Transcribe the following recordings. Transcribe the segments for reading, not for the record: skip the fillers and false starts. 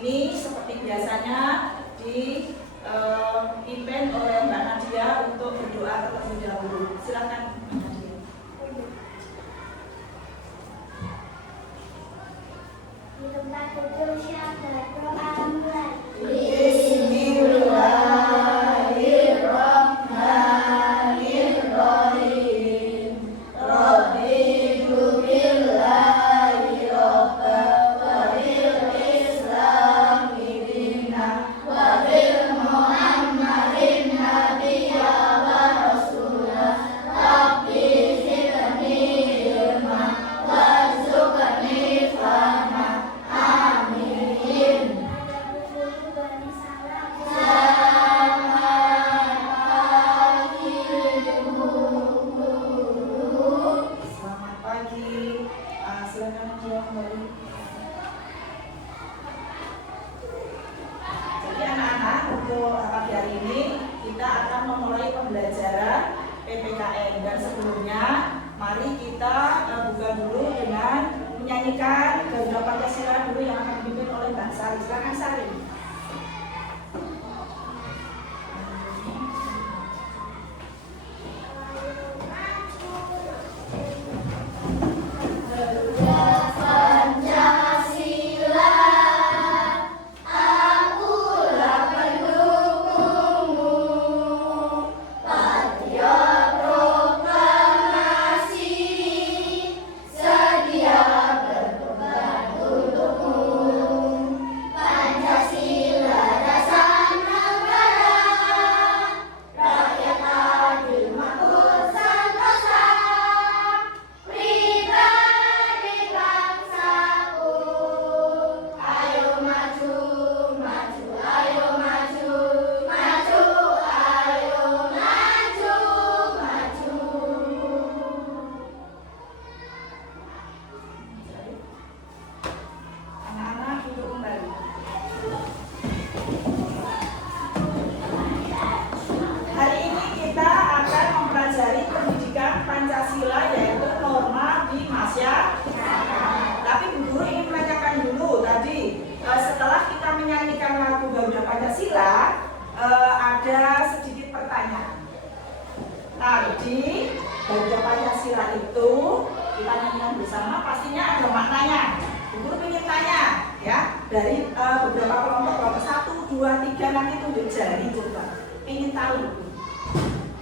ini seperti biasanya dipimpin oleh Mbak Nadia untuk berdoa terlebih dahulu. Silakan Mbak Nadia. Di tempat duduk siapa doa mulai. Bismillahirrahmanirrahim. Raditu billahi rabban wa bil islami dinan wa bil muhammadin nabiyya wa rasulah. Rabbi zidni ilman warzuqni fahma. Amin. Selamat pagi. Silakan menjawab kembali. Jadi anak-anak, untuk pagi hari ini kita akan memulai pembelajaran PPKN, dan sebelumnya mari kita buka dulu dengan menyanyikan Garuda Pancasila dulu yang akan dipimpin oleh Mbak Sari. Silakan Sari. Pancasila, yaitu norma di masyarakat. Tapi Bu Guru ingin menanyakan dulu tadi, setelah kita menyanyikan lagu Garuda Pancasila, ada sedikit pertanyaan. Tadi Garuda Pancasila itu kita nyanyikan bersama, pastinya ada maknanya. Bu Guru ingin tanya, ya, dari beberapa kelompok 1, 2, 3 nanti tunjuk jari coba. Ingin tahu,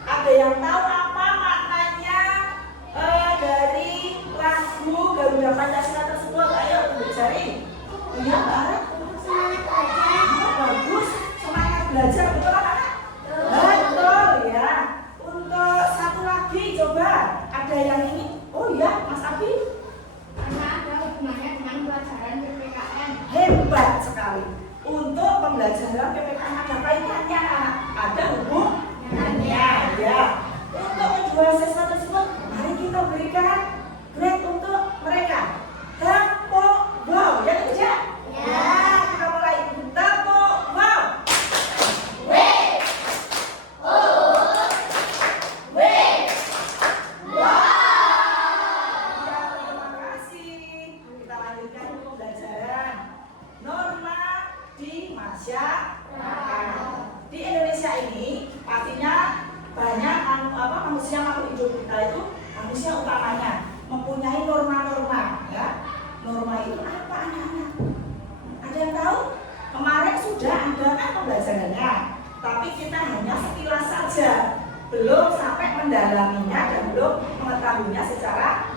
ada yang tahu apa maknanya dari lagu Garuda Pancasila tersebut? Ayo tunjuk jari. Iya, Mbak. Semangat belajar. Bagus, semangat belajar, betul anak-anak? Betul ya. Untuk satu lagi coba, ada yang ini? Oh iya, Mas Abi. Karena ada hubungannya dengan pelajaran PPKN. Hebat sekali. Untuk pembelajaran PPKN ada kaitannya, anak. Ada hubungannya, ya. Untuk kedua siswa tersebut, mari kita berikan grade untuk mereka. Tepuk wow, ya kerja? Ya. Kita mulai. Tepuk wow. W. O. W. Wow. Ya, terima kasih. Kita lanjutkan pembelajaran norma di masyarakat. Di Indonesia ini pastinya banyak manusia makhluk hidup kita itu, manusia utamanya mempunyai norma-norma, ya. Norma itu apa anak-anak? Ada yang tahu? Kemarin sudah ada kan pembelajarannya, tapi kita hanya sekilas saja, belum sampai mendalaminya dan belum mengetahuinya secara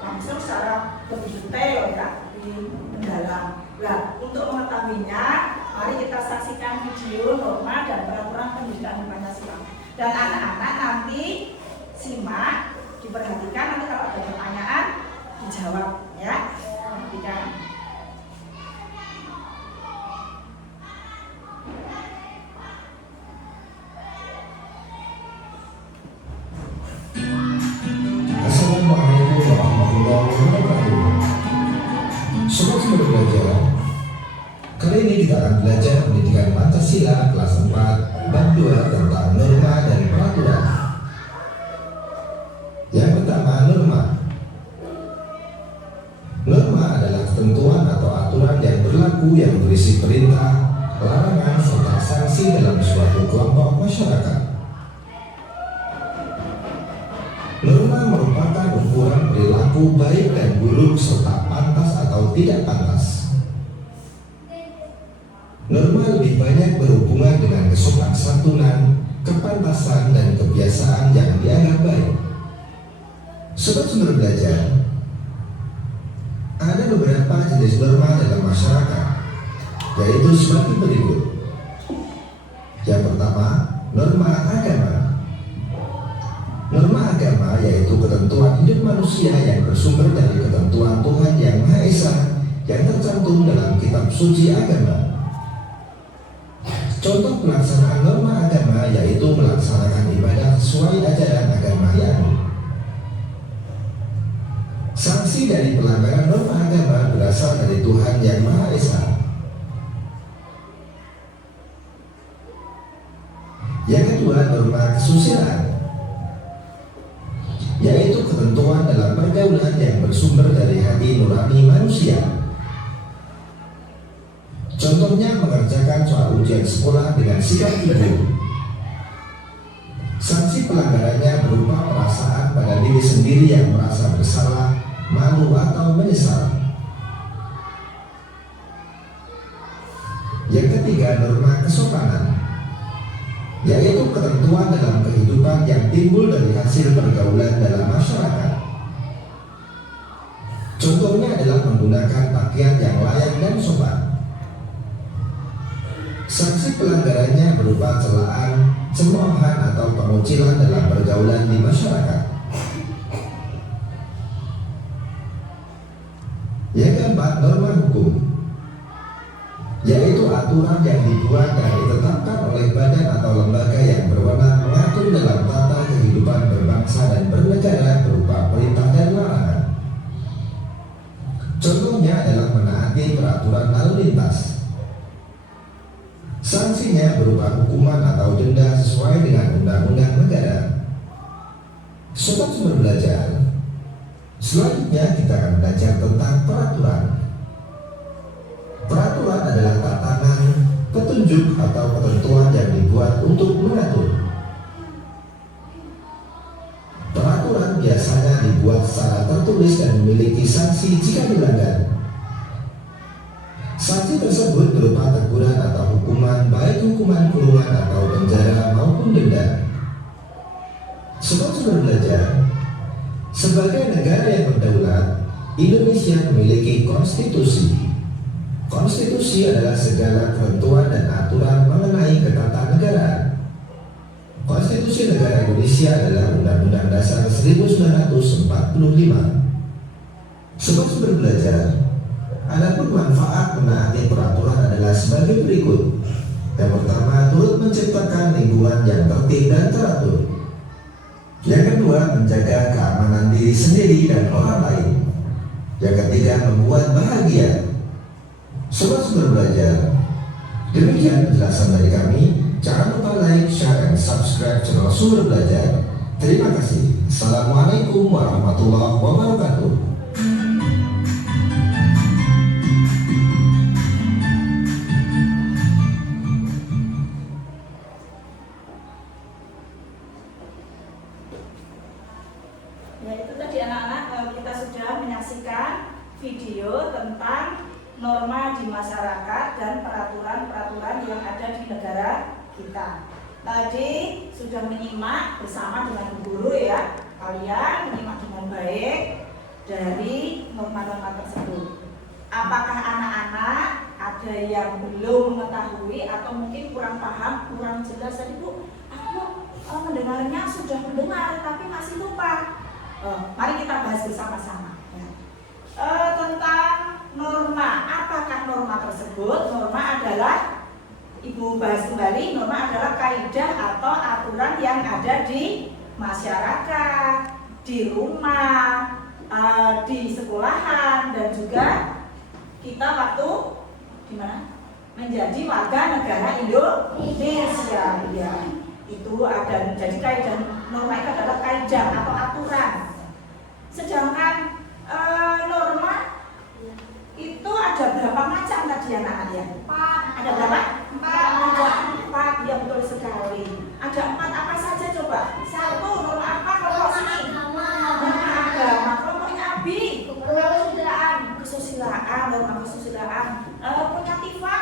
langsung, secara lebih detail, ya, lebih mendalam. Nah, untuk mengetahuinya, mari kita saksikan video norma dan peraturan pendidikan Pancasila. Dan anak-anak nanti simak, diperhatikan, nanti kalau ada pertanyaan dijawab, ya. Perhatikan. Assalamualaikum warahmatullahi wabarakatuh. Sobat Sumber Belajar, kali ini kita akan belajar pendidikan Pancasila kelas 4 bab 2 tentang norma dan peraturan. Yang pertama, norma. Norma adalah ketentuan atau aturan yang berlaku yang berisi perintah, larangan, serta sanksi dalam suatu kelompok masyarakat. Norma merupakan ukuran perilaku baik dan buruk serta pantas atau tidak pantas. Norma lebih banyak berhubungan dengan kesopan santunan, kepantasan, dan kebiasaan yang dianggap baik. Sobat Sumber Belajar, ada beberapa jenis norma dalam masyarakat, yaitu sebagai berikut. Yang pertama, norma agama. Norma agama yaitu ketentuan hidup manusia yang bersumber dari ketentuan Tuhan Yang Maha Esa yang tercantum dalam kitab suci agama. Contoh pelaksanaan norma agama yaitu melaksanakan ibadah sesuai ajaran agama Yahudi. Sanksi dari pelanggaran norma agama berasal dari Tuhan Yang Maha Esa. Yang kedua, norma kesusilaan, yaitu ketentuan dalam pergaulan yang bersumber dari hati nurani manusia. Contohnya mengerjakan soal ujian sekolah dengan sikap ibu. Sanksi pelanggarannya berupa perasaan pada diri sendiri yang merasa bersalah, malu, atau menyesal. Yang ketiga, norma kesopanan, yaitu ketentuan dalam kehidupan yang timbul dari hasil pergaulan dalam masyarakat. Contohnya adalah menggunakan pakaian yang layak dan sopan. Sanksi pelanggarannya berupa celaan, cemoohan, atau pengucilan dalam pergaulan di masyarakat. Yang keempat, norma hukum, yaitu aturan yang dibuat dan ditetapkan oleh badan atau lembaga yang berwenang mengatur dalam tata kehidupan berbangsa dan bernegara berupa perintah dan larangan. Contohnya adalah menaati peraturan lalu lintas. Sanksinya berupa hukuman atau denda sesuai dengan undang-undang negara. Sobat Sumber Belajar, selanjutnya kita akan belajar tentang peraturan. Peraturan adalah tatanan, petunjuk, atau ketentuan yang dibuat untuk mengatur. Peraturan biasanya dibuat secara tertulis dan memiliki sanksi jika dilanggar. Sanksi tersebut berupa teguran atau hukuman, baik hukuman kurungan atau penjara maupun denda. Sobat Sumber Belajar, sebagai negara yang berdaulat, Indonesia memiliki konstitusi. Konstitusi adalah segala ketentuan dan aturan mengenai ketatanegaraan. Konstitusi negara Indonesia adalah Undang-Undang Dasar 1945. Sobat Sumber Belajar, adapun manfaat menaati peraturan adalah sebagai berikut. Yang pertama, turut menciptakan lingkungan yang tertib dan teratur. Yang kedua, menjaga keamanan diri sendiri dan orang lain. Yang ketiga, membuat bahagia. Sobat Sumber Belajar, demikian penjelasan dari kami. Jangan lupa like, share, dan subscribe channel Sumber Belajar. Terima kasih. Assalamualaikum warahmatullahi wabarakatuh. Ya, itu tadi anak-anak, kita sudah menyaksikan video tentang norma di masyarakat dan peraturan-peraturan yang ada di negara kita. Tadi sudah menyimak bersama dengan guru ya, kalian menyimak dengan baik dari norma-norma tersebut. Apakah anak-anak ada yang belum mengetahui atau mungkin kurang paham, kurang jelas? Tadi Bu, aku mendengarnya sudah mendengar tapi masih lupa. Mari kita bahas bersama-sama ya. Tentang norma. Apakah norma tersebut? Norma adalah, Ibu bahas kembali, norma adalah kaidah atau aturan yang ada di masyarakat, di rumah, di sekolahan, dan juga kita waktu di mana? Menjadi warga negara Indonesia. Ya, itu ada. Jadi kaidah norma itu adalah kaidah atau aturan. Sedangkan norma itu ada berapa macam tadi tadi anak-anak ya? Ada berapa? 4. Ada 4, ya betul sekali. Ada 4 apa saja coba? 1, norma apa kelompok sini? Norma agama. Kelompoknya Abi? Kesusilaan, norma kesusilaan. Punya Tifa?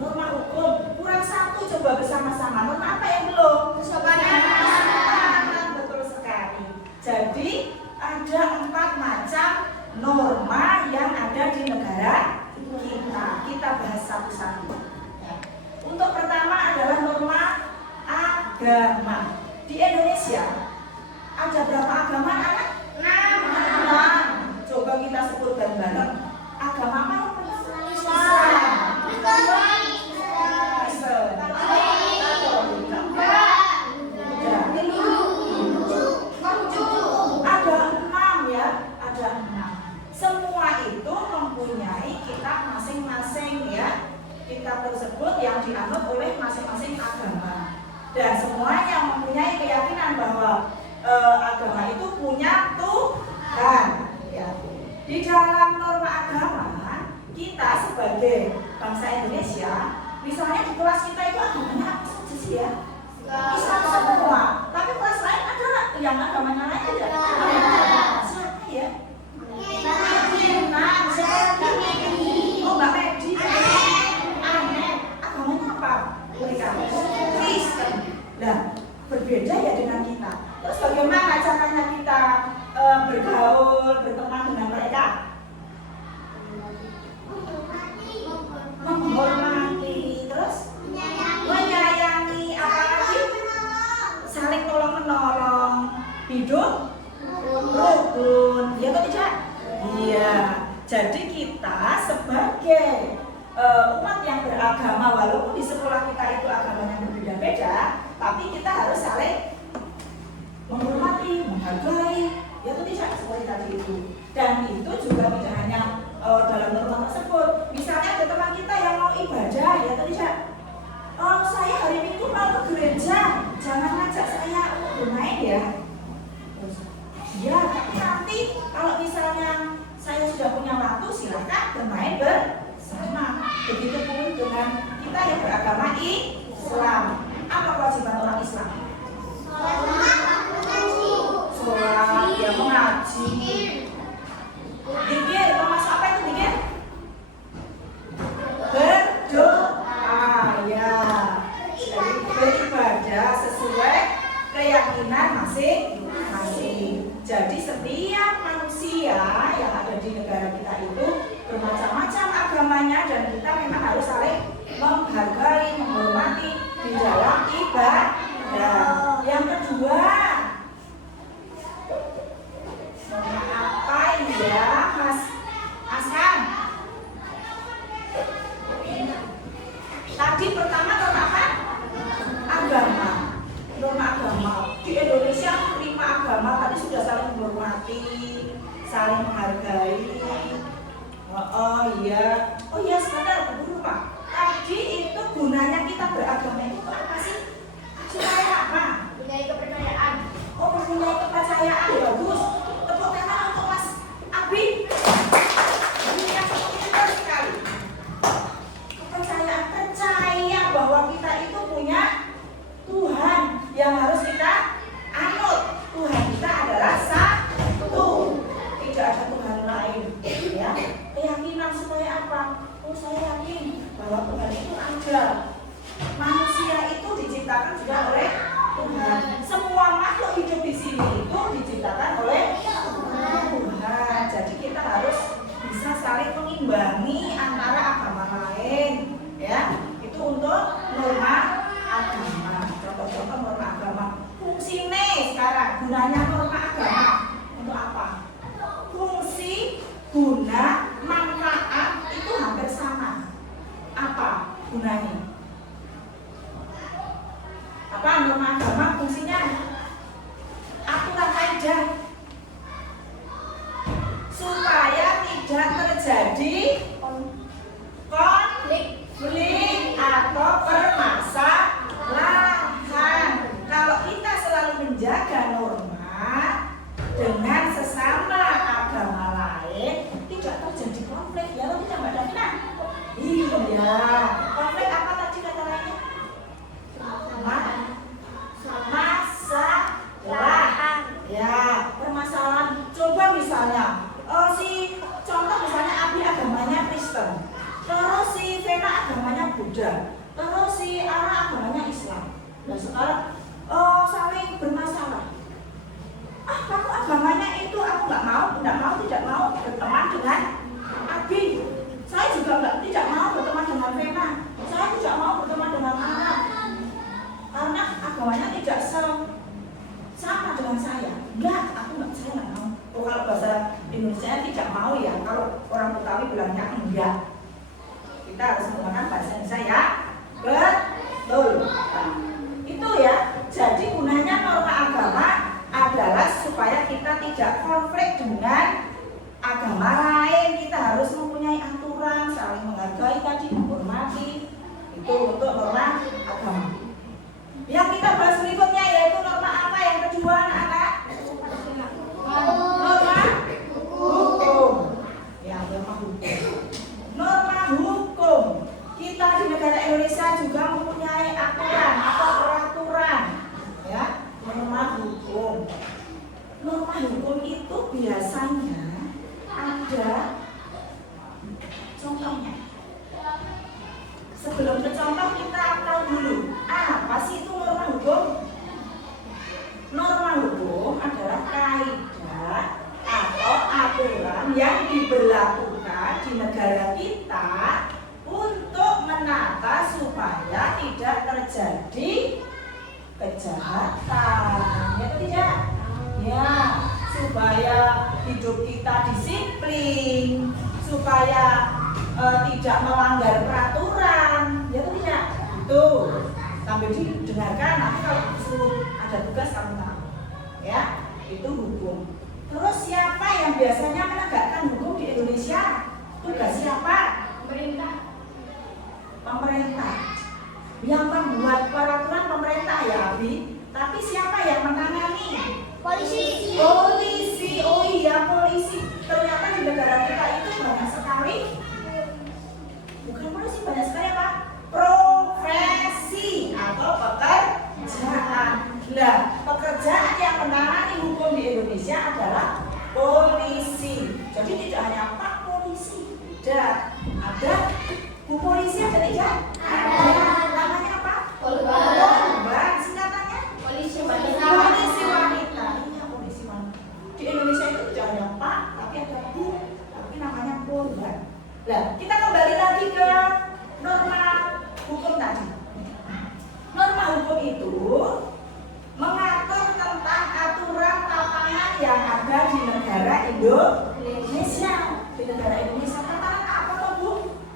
Norma hukum. Kurang 1 coba bersama-sama. Norma apa yang belum? Kesopanan. Betul sekali. Jadi ada 4 macam norma yang ada di negara kita. Kita bahas satu-satu. Untuk pertama adalah norma agama. Di Indonesia ada berapa agama anak? 6. Coba kita sebut bareng-bareng. Agama apa? Islam. Ada 6 ya, ada 6. Semua itu mempunyai kitab masing-masing ya. Kitab tersebut yang dianut oleh masing-masing agama. Dan semuanya mempunyai keyakinan bahwa agama itu punya Tuhan ya. Di dalam norma agama kita sebagai bangsa Indonesia, misalnya di kelas kita itu agamanya apa saja sih ya? Islam semua. Tapi kelas lain ada yang agamanya lain aja. Siapa ya? Oh, Mbak Medi. Aneh. Agamanya apa? Mereka Kristen. Nah, berbeda ya dengan kita. Terus bagaimana caranya kita bergaul, berteman dengan mereka? Menghormati, terus menyayangi, apalagi saling tolong-menolong, hidup rukun, ya atau tidak? Iya. Jadi kita sebagai umat yang beragama, walaupun di sekolah kita itu agamanya berbeda-beda, tapi kita harus saling menghormati, menghargai, ya atau tidak? Seperti tadi itu. Dan itu juga tidak hanya dalam norma tersebut. Misalnya ada teman kita yang mau ibadah, ya atau tidak? Saya hari Minggu mau ke gereja, jangan ngajak saya untuk bermain ya. Ya, tapi nanti kalau misalnya saya sudah punya waktu, silakan bermain bersama. Begitupun dengan kita yang beragama Islam. Apa kewajiban orang Islam? Sholat, ya mengaji. Zikir, termasuk apa itu zikir? Berdoa, ya. Jadi beribadah sesuai keyakinan masing-masing. Jadi setiap manusia yang ada di negara kita itu bermacam-macam agamanya, dan kita memang harus saling menghargai, menghormati di dalam ibadah. Yang kedua, apa ya Mas Askan? Tadi pertama norma apa? Agama. Norma agama. Di Indonesia 5 agama tadi sudah saling menghormati, saling menghargai. Oh iya, sebentar, dulu Pak. Tadi itu gunanya kita beragama itu apa sih? Supaya apa? Punya kepercayaan. Oh, mempunyai kepercayaan, bagus. Tepuk tangan untuk Mas Abi. Ini yang pintar sekali. Kepercayaan, percaya bahwa kita itu punya Tuhan yang harus kita anut. Tuhan kita adalah satu, tidak ada Tuhan lain. Ya, keyakinan supaya apa? Oh, saya yakin bahwa Tuhan itu ada. Manusia itu diciptakan juga oleh Tuhan. Semua makhluk hidup di sini itu diciptakan oleh Tuhan. Jadi kita harus bisa saling mengimbangi antara agama lain. Ya, itu untuk norma agama. Contoh-contoh norma agama. Fungsinya sekarang, gunanya norma agama untuk apa? Fungsi, guna, manfaat itu hampir sama. Apa gunanya? Apa norma agama fungsinya? Aturan kaidah supaya tidak terjadi konflik atau permasalahan. Kalau kita selalu menjaga norma dengan sesama agama lain, tidak terjadi konflik, ya atau tidak Mbak Davina? Buddha. Terus si anak agamanya Islam. Nah sekarang saling bermasalah. Kamu agamanya itu aku tidak mau berteman dengan Abi. Saya juga tidak mau berteman dengan Vena. Saya tidak mau berteman dengan Arab karena agamanya tidak sama dengan saya. Saya nggak mau. Kalau bahasa Indonesia tidak mau ya. Kalau orang Betawi bilangnya enggak. Kita harus menggunakan bahasa Indonesia ya. Betul. Nah, itu ya. Jadi gunanya norma agama adalah supaya kita tidak konflik dengan agama lain. Kita harus mempunyai aturan, saling menghargai tadi, menghormati. Itu untuk norma agama. Yang kita bahas berikutnya yaitu norma apa yang kedua, anak-anak? Norma hukum. Ya, norma hukum. Norma hukum. Kita di negara Indonesia juga mempunyai aturan atau peraturan. Ya, norma hukum. Norma hukum itu biasanya ada contohnya. Sebelum ke contoh kita tahu dulu apa sih itu norma hukum? Norma hukum adalah kaidah atau aturan yang diberlakukan di negara kita untuk menata supaya tidak terjadi kejahatan. Ya atau tidak? Ya, supaya hidup kita disiplin, supaya tidak melanggar peraturan. Ya atau tidak? Itu sambil didengarkan, nanti kalau disuruh ada tugas kamu tahu. Ya, itu hukum. Terus siapa yang biasanya menegakkan hukum di Indonesia? Tugas siapa? Pemerintah. Yang membuat peraturan pemerintah ya, Abi. Tapi siapa yang menangani? Polisi. Polisi. Oh iya, polisi. Ternyata di negara kita itu banyak sekali. Bukan polisi, banyak sekali apa? Profesi atau pekerjaan. Nah, pekerjaan yang menangani hukum di Indonesia adalah polisi. Jadi tidak hanya Pak Polisi, tidak. Ada Bu Polisi ada tidak? Ada. Namanya apa? Polban. Singkatannya? Polisi Polisi wanita. Iya, polisi wanita. Di Indonesia itu tidak hanya Pak, tapi ada Bu, tapi namanya Polban. Nah, kita kembali lagi ke norma hukum tadi. Norma hukum itu mengatur tentang aturan tatanan yang ada di negara Indonesia. Di negara Indonesia tatanan apa toh, Bu?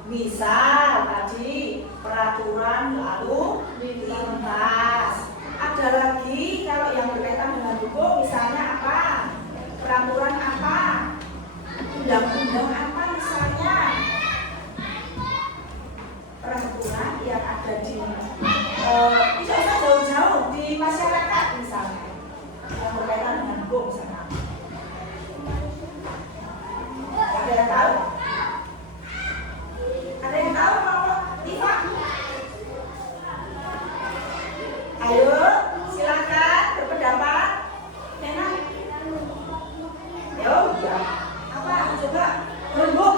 Misal tadi peraturan lalu lintas. Ada lagi kalau yang berkaitan dengan hukum, misalnya apa? Peraturan apa? Undang-undang apa misalnya? Peraturan yang ada di tidak usah jauh-jauh di masyarakat misalnya yang berkaitan dengan hukum misalnya. Ada yang tahu? Ada yang tahu kalau Tifa? Ayo silakan berpendapat. Nena? Ya, apa? Coba rembuk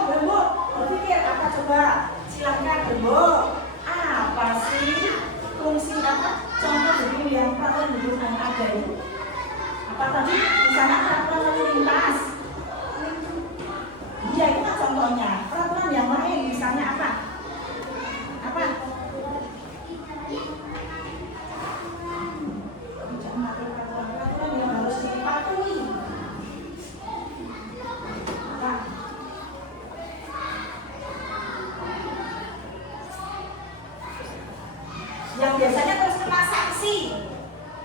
berpikir apa coba? Silakan rembuk. Apa sih fungsi apa? Contoh hukum yang peraturan hukum yang ada itu apa tadi? Misalnya peraturan lalu lintas. Iya itu kan contohnya. Peraturan yang lain misalnya apa? Apa? Peraturan yang harus dipatuhi. Apa? Yang biasanya terus kena sanksi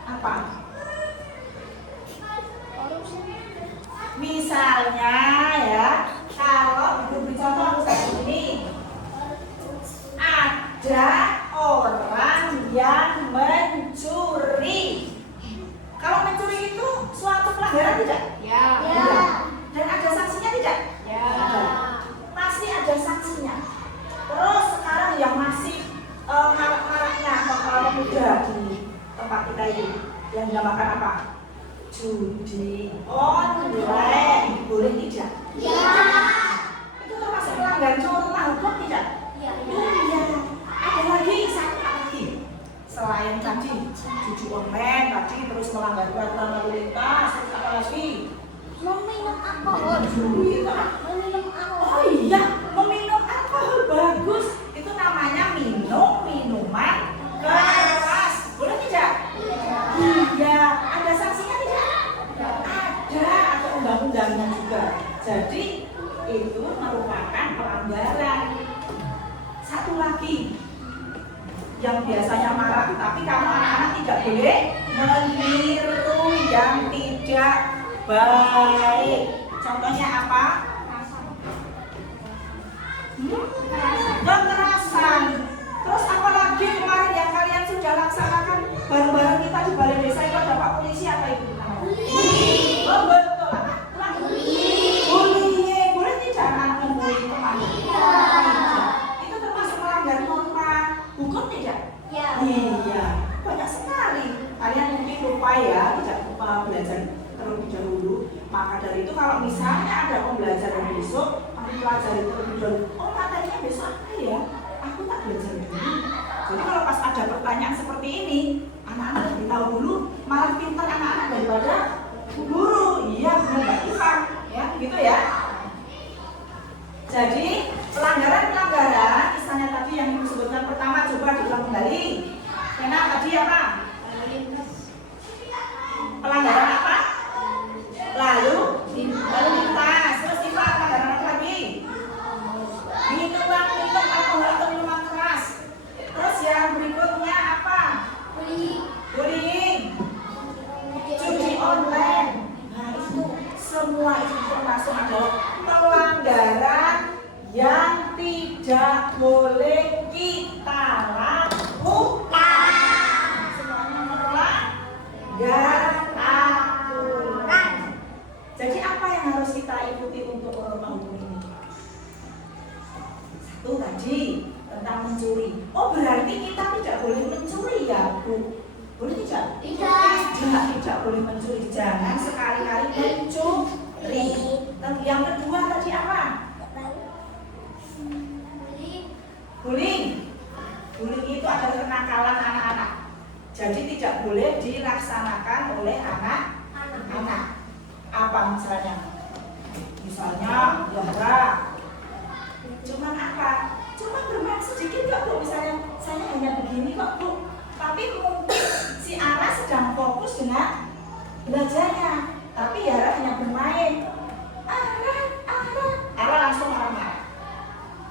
apa? Misalnya ya, kalau beri contoh aku seperti ini, ada orang yang mencuri. Kalau mencuri itu suatu pelanggaran tidak? Ya. Dan ada sanksinya tidak? Ya. Ada. Pasti ada sanksinya. Terus sekarang yang masih marak-maraknya pemuda di tempat kita ini yang dinamakan apa? Judi online. Boleh tidak? Ya. Itu termasuk pelanggaran norma hukum tidak? Ya. Iya. Ada yang biasanya marah. Tapi kamu anak-anak tidak boleh meniru yang tidak baik. Contohnya apa? Kekerasan. Terus apalagi kemarin yang kalian sudah laksanakan bareng-bareng kita di balai desa itu ada Pak Polisi apa itu? Oh betul. Bullying. Boleh tidak anak membuli teman? Itu termasuk melanggar norma hukum tidak? Iya. Banyak sekali. Kalian mungkin lupa ya, tidak belajar terlebih dahulu. Maka dari itu kalau misalnya ada pembelajaran besok, kamu pelajari terlebih dahulu. Oh materinya besok apa ya? Aku tak belajar dulu. Jadi kalau pas ada pertanyaan seperti ini, anak-anak lebih tahu dulu, malah pintar anak-anak daripada guru. Iya, benar Mbak Ivan, ya, gitu ya. Jadi pelanggaran-pelanggaran, misalnya tadi yang disebutkan pertama, coba diulang kembali. Karena tadi apa? Pelanggaran apa? Lalu lintas. Terus Iva, pelanggaran apa lagi? Minum alkohol atau minuman keras. Terus yang berikutnya apa? Bullying. Judi online. Nah itu semua itu termasuk adalah pelanggaran yang tidak boleh kita lakukan. Semuanya melanggar aturan. Jadi apa yang harus kita ikuti untuk norma hukum ini? Satu tadi tentang mencuri. Oh berarti kita tidak boleh mencuri ya Bu? Boleh tidak? Tidak boleh mencuri. Jangan sekali-kali mencuri. Yang kedua tadi apa? Bullying. Bullying itu adalah kenakalan anak-anak. Jadi tidak boleh dilaksanakan oleh anak-anak. Apa misalnya? Misalnya Zahra. Cuman apa? Cuma bermain sedikit kok Bu. Misalnya saya hanya begini kok Bu. Tapi mungkin si Ara sedang fokus dengan belajarnya. Tapi Yara hanya bermain. Ara langsung marah-marah.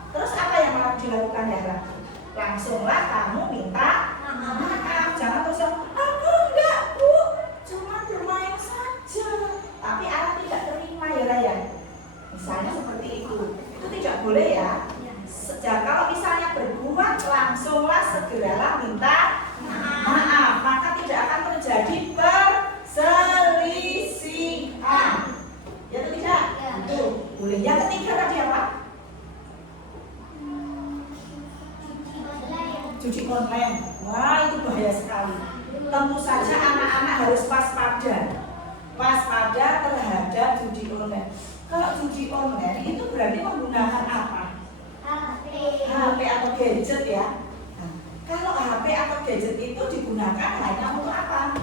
Terus apa yang harus dilakukan Yara? Langsunglah kamu minta maaf. Jangan terus aku enggak Bu, cuma bermain saja. Tapi Ara tidak terima Yara ya. Misalnya seperti itu tidak boleh ya. Sejak kalau misalnya berbuat langsunglah segeralah minta maaf, maka tidak akan terjadi perselisihan. Ya atau tidak? Itu boleh. Yang ketiga tadi apa? Judi online. Wah itu bahaya sekali. Tentu saja anak-anak harus waspada terhadap judi online. Kalau judi online itu berarti menggunakan apa? HP atau gadget ya. Nah, kalau HP atau gadget itu digunakan hanya untuk apa?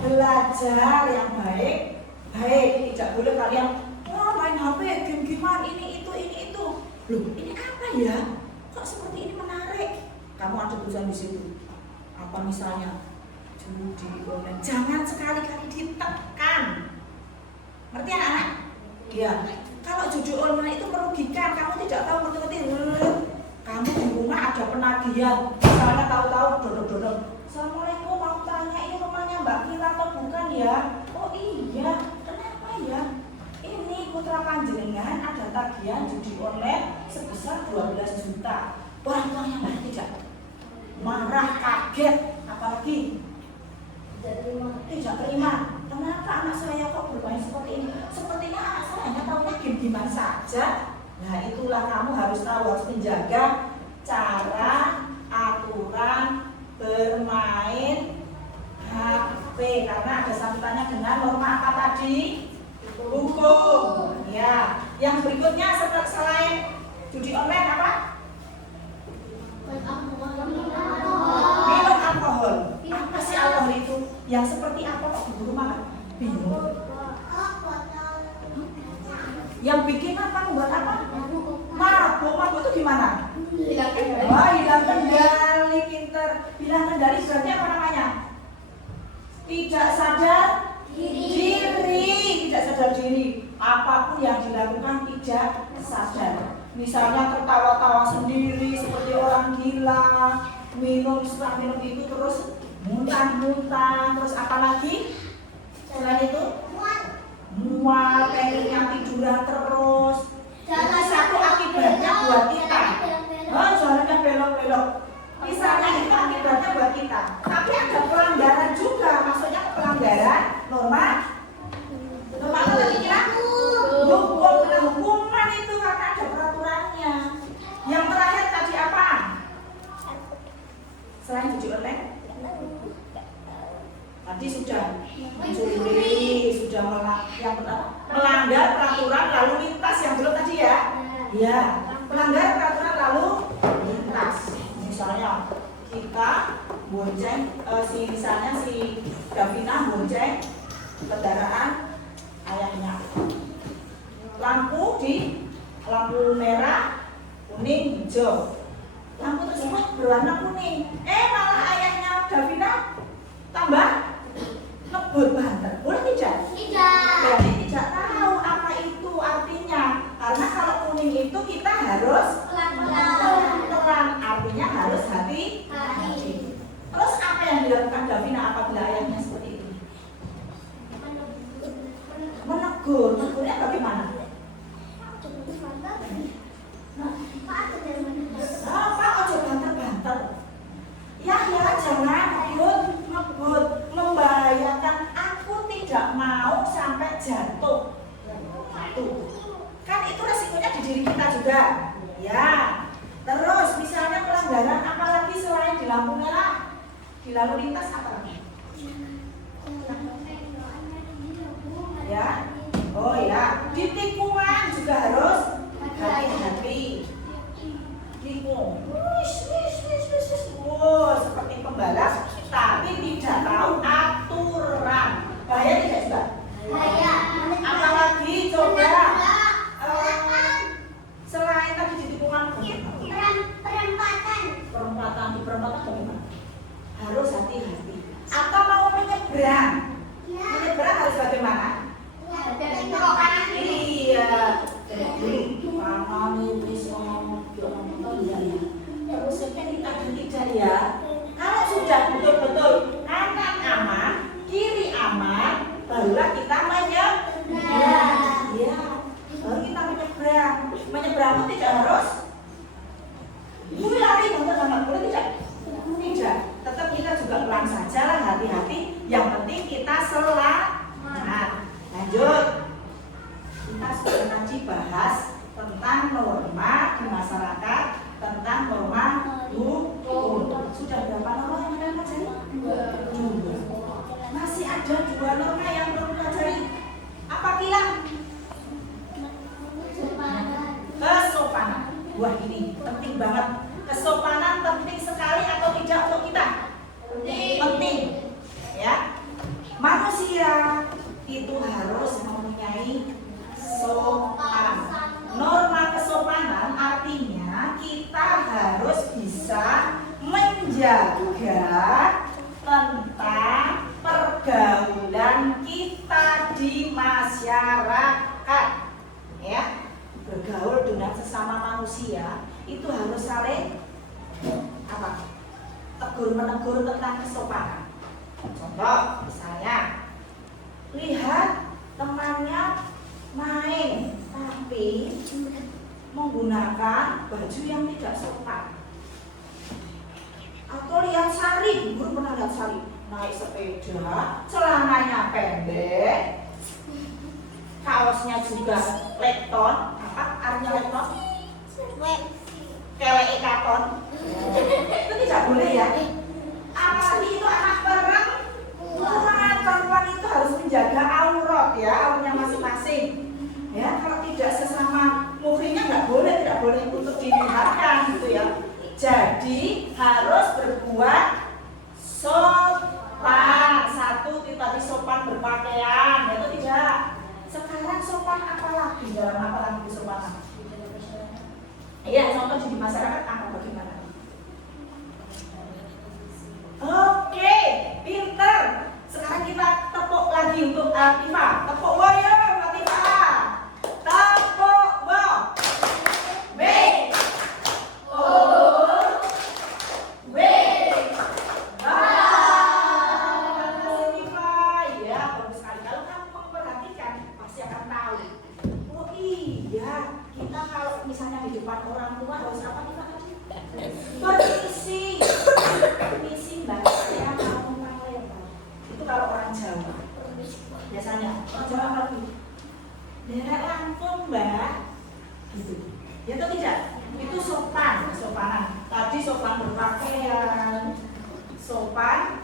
Belajar yang baik. Tidak boleh kalian main HP, game-gamean ini itu. Loh, ini apa ya? Kok seperti ini menarik? Kamu ada tulisan di situ. Apa misalnya? Judi online. Jangan sekali-kali ditekan. Ngerti anak-anak? Ya. Kalau judi online itu merugikan, kamu tidak tahu ngerti. Kamu di rumah ada penagihan, misalnya tahu-tahu dodok-dodok. Assalamualaikum, mau tanya ini rumahnya Mbak Kira atau bukan ya? Oh iya, kenapa ya? Ini putra panjenengan ada tagihan judi online sebesar 12 juta. Orang tuanya marah tidak? Marah, kaget, apalagi? Tidak terima. Kenapa anak saya kok bermain seperti ini? Sepertinya anak saya hanya tahunya game-gamean saja. Nah itulah kamu harus tahu, harus menjaga cara, aturan bermain HP. Karena ada sambutannya dengan norma apa tadi? Hukum. Ya. Yang berikutnya selain judi online apa? Minum alkohol. Apa sih alkohol itu? Yang seperti apa kok guru malah bingung? Yang bikin apa? Membuat apa? Mabuk itu gimana? Hilang kendali, pinter. Hilang kendali berarti apa namanya? Tidak sadar diri. Tidak sadar diri. Apapun yang dilakukan tidak sadar. Misalnya tertawa-tawa sendiri seperti orang gila. setelah minum itu terus muntah-muntah, terus apa lagi? Selain itu mual, pengennya tiduran terus. Itu satu akibatnya buat kita. Oh, jalannya belok-belok. Misalnya itu akibatnya buat kita. Tapi ada pelanggaran juga, maksudnya pelanggaran norma. Norma apa tadi kira? Hukuman itu karena ada peraturannya. Yang terakhir tadi apa? Selain cuci otak, tadi sudah mencuri, sudah melanggar peraturan lalu lintas yang belum tadi ya. Ya, melanggar peraturan lalu lintas. Misalnya kita bonceng, si Davina bonceng kendaraan ayahnya. Lampu merah, kuning, hijau. Lampu tersebut berwarna kuning. Malah ayahnya Davina tambah ngebut banter. Boleh tidak? Tidak. Berarti tidak tahu apa itu artinya. Karena kalau kuning itu kita harus pelan-pelan. Artinya harus hati-hati. Terus apa yang dilakukan Davina apabila ayahnya seperti itu? Menegur. Negurnya bagaimana? Pak, ojo banter-banter. Ya, jangan ngebut, membahayakan. Aku tidak mau sampai jatuh. Tuh. Kan itu resikonya di diri kita juga. Ya. Terus misalnya pelanggaran apalagi selain di lampu merah, di lalu lintas apa lagi? Ya. Oh ya, di tikungan juga harus hati-hati. Tikung. Seperti pembalap tapi tidak tahu aturan. Bahaya tidak juga? Bahaya. Apalagi coba selain tadi di tikungan perempatan di perempatan bagaimana? Harus hati-hati. Atau mau menyeberang harus bagaimana? Iya. Kanan wis terus tidak ya. Kalau sudah betul-betul kanan aman, kiri aman, barulah kita menyeberang. Ya, baru kita menyeberang. Menyeberang itu tidak harus lari banget, boleh tidak? Tidak. Tetap kita juga pelan saja lah, hati-hati. Yang penting kita selamat. Lanjut. Kita sudah tadi bahas tentang norma di masyarakat, tentang norma hukum. Sudah berapa norma yang kalian pelajari? 2. Masih ada 2 norma yang belum pelajari. Apa bilang? Kesopanan. Wah, ini penting banget. Kesopanan penting sekali atau tidak untuk kita? Penting. Ya. Manusia itu harus mempunyai sopan. Norma kesopanan artinya kita harus bisa menjaga tentang pergaulan kita di masyarakat. Ya, bergaul dengan sesama manusia itu harus saling tegur-menegur tentang kesopanan. Contoh, misalnya lihat temannya main tapi menggunakan baju yang tidak sopan. Atau lihat Sari, guru pernah lihat Sari naik sepeda, celananya pendek, kaosnya juga lekton. Apa artinya lekton? Kelek katon. Itu tidak boleh ya. Apalagi itu anak perempuan itu harus menjaga aurat ya, auratnya masing-masing. Ya, kalau tidak sesama muhrimnya tidak boleh untuk dilihatkan gitu ya. Jadi harus berbuat sopan. 1 tadi sopan berpakaian, itu tidak. Sekarang sopan apalagi dalam apalagi kesopanan? Iya, contoh di masyarakat apa bagaimana? Oke, pinter. Sekarang kita tepuk lagi untuk Atifah. Tepuk ya, Atifah. Tepuk wo. B O W misalnya di depan orang tua harus apa kita tadi? Permisi. Permisi Mbak, saya mau makan. Itu kalau orang Jawa. Biasanya orang Jawa apa tuh? Derek langkung Mbak. Gitu. Ya atau tidak? Itu sopan, kesopanan. Tadi sopan berpakaian, sopan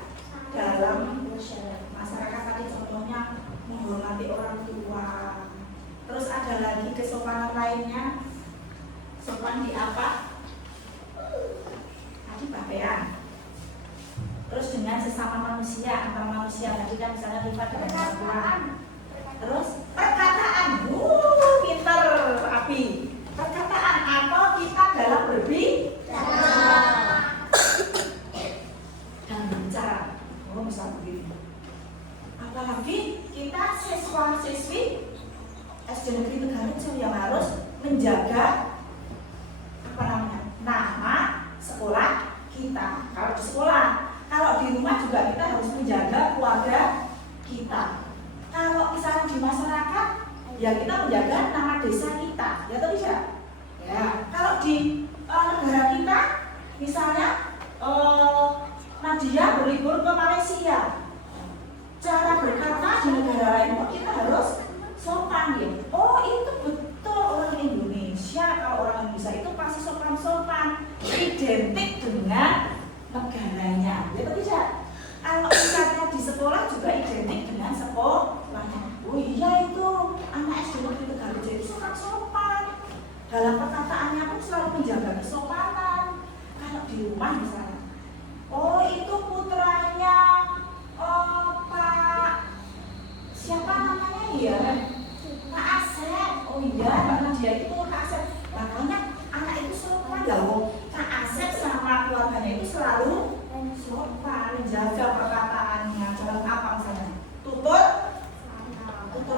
dalam masyarakat tadi contohnya menghormati orang tua. Terus ada lagi kesopanan lainnya, sopan di apa? Tadi pakaian. Terus dengan sesama manusia, antar manusia tadi kan misalnya kita dengan perkataan. Terus perkataan, pinter Abi. Perkataan atau kita dalam berbicara dan bicara. Oh misal begini. Apalagi kita siswa-siswi SD Negeri Tegalrejo yang harus menjaga apa namanya nama sekolah kita. Kalau di sekolah, kalau di rumah juga kita harus menjaga keluarga kita. Kalau misalnya di masyarakat, ya kita menjaga nama desa kita, ya atau tidak? Ya. Kalau di negara kita, misalnya Nadia berlibur ke Malaysia, cara berkata di negara lain kita harus sopan ya. Oh itu betul orang Indonesia. Kalau orang Indonesia itu pasti sopan-sopan, identik dengan negaranya, ya atau tidak? Kalau misalnya di sekolah juga identik dengan sekolahnya. Oh iya itu anak SD Negeri Tegalrejo itu sopan-sopan. Dalam perkataannya pun selalu menjaga kesopanan. Kalau di rumah misalnya, oh itu putranya Pak siapa namanya ya? Pak Asep. Oh iya Mbak Nadia itu Pak Asep. Makanya anak itu sopan ya. Pak Asep sama keluarganya itu selalu sopan, menjaga perkataannya. Dalam apa misalnya? Tutur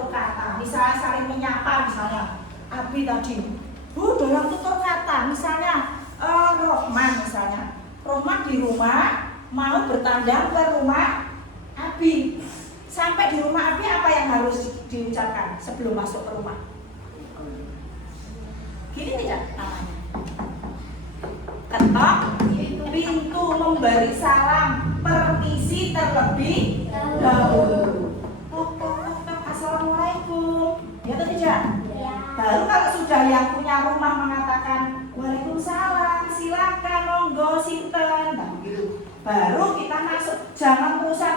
kata. Misalnya saling menyapa misalnya. Abi tadi. Dalam tutur kata misalnya Rohman misalnya. Rohman di rumah mau bertandang ke rumah Abi. Sampai di rumah Abi apa yang harus diucapkan sebelum masuk ke rumah? Gini tidak namanya? Ketok pintu, memberi salam, permisi terlebih dahulu. Assalamualaikum. Ya atau tidak? Ya. Baru kalau sudah yang punya rumah mengatakan Waalaikumsalam, silakan monggo sinten. Nah begitu. Baru kita masuk. Jangan merusak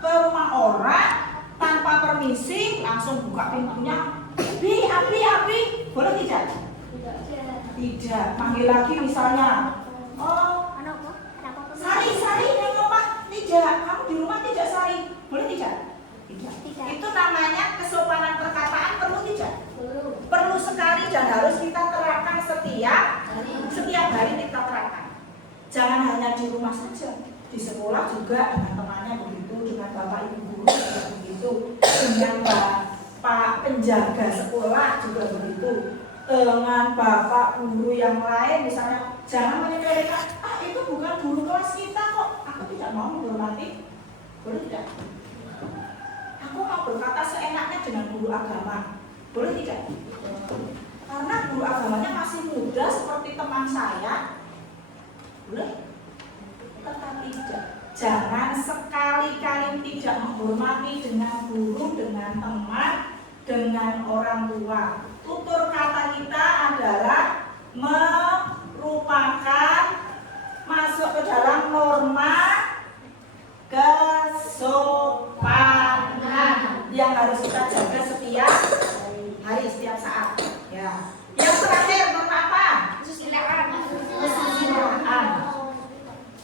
ke rumah orang tanpa permisi, langsung buka pintunya. Abi, boleh tidak? Tidak. Panggil lagi misalnya. Sari, yang rumah tidak. Kamu di rumah tidak Sari? Boleh tidak? Tidak. Itu namanya kesopanan perkataan, perlu tidak? Perlu sekali dan harus kita terapkan setiap hari kita terapkan. Jangan hanya di rumah saja, di sekolah juga dengan temannya begitu, dengan bapak ibu guru juga begitu, dengan bapak penjaga sekolah juga begitu, dengan bapak guru yang lain misalnya. Jangan menyepelekan, itu bukan guru kelas kita kok, aku tidak mau menghormati. Boleh tidak? Aku mau berkata seenaknya dengan guru agama. Boleh tidak? Karena guru agamanya masih muda seperti teman saya. Boleh? Tetap tidak. Jangan sekali-kali tidak menghormati dengan guru, dengan teman, dengan orang tua. Tutur kata kita adalah merupakan masuk ke dalam norma kesopanan yang harus kita jaga setiap hari, setiap saat. Ya. Yang terakhir norma apa? Kesusilaan.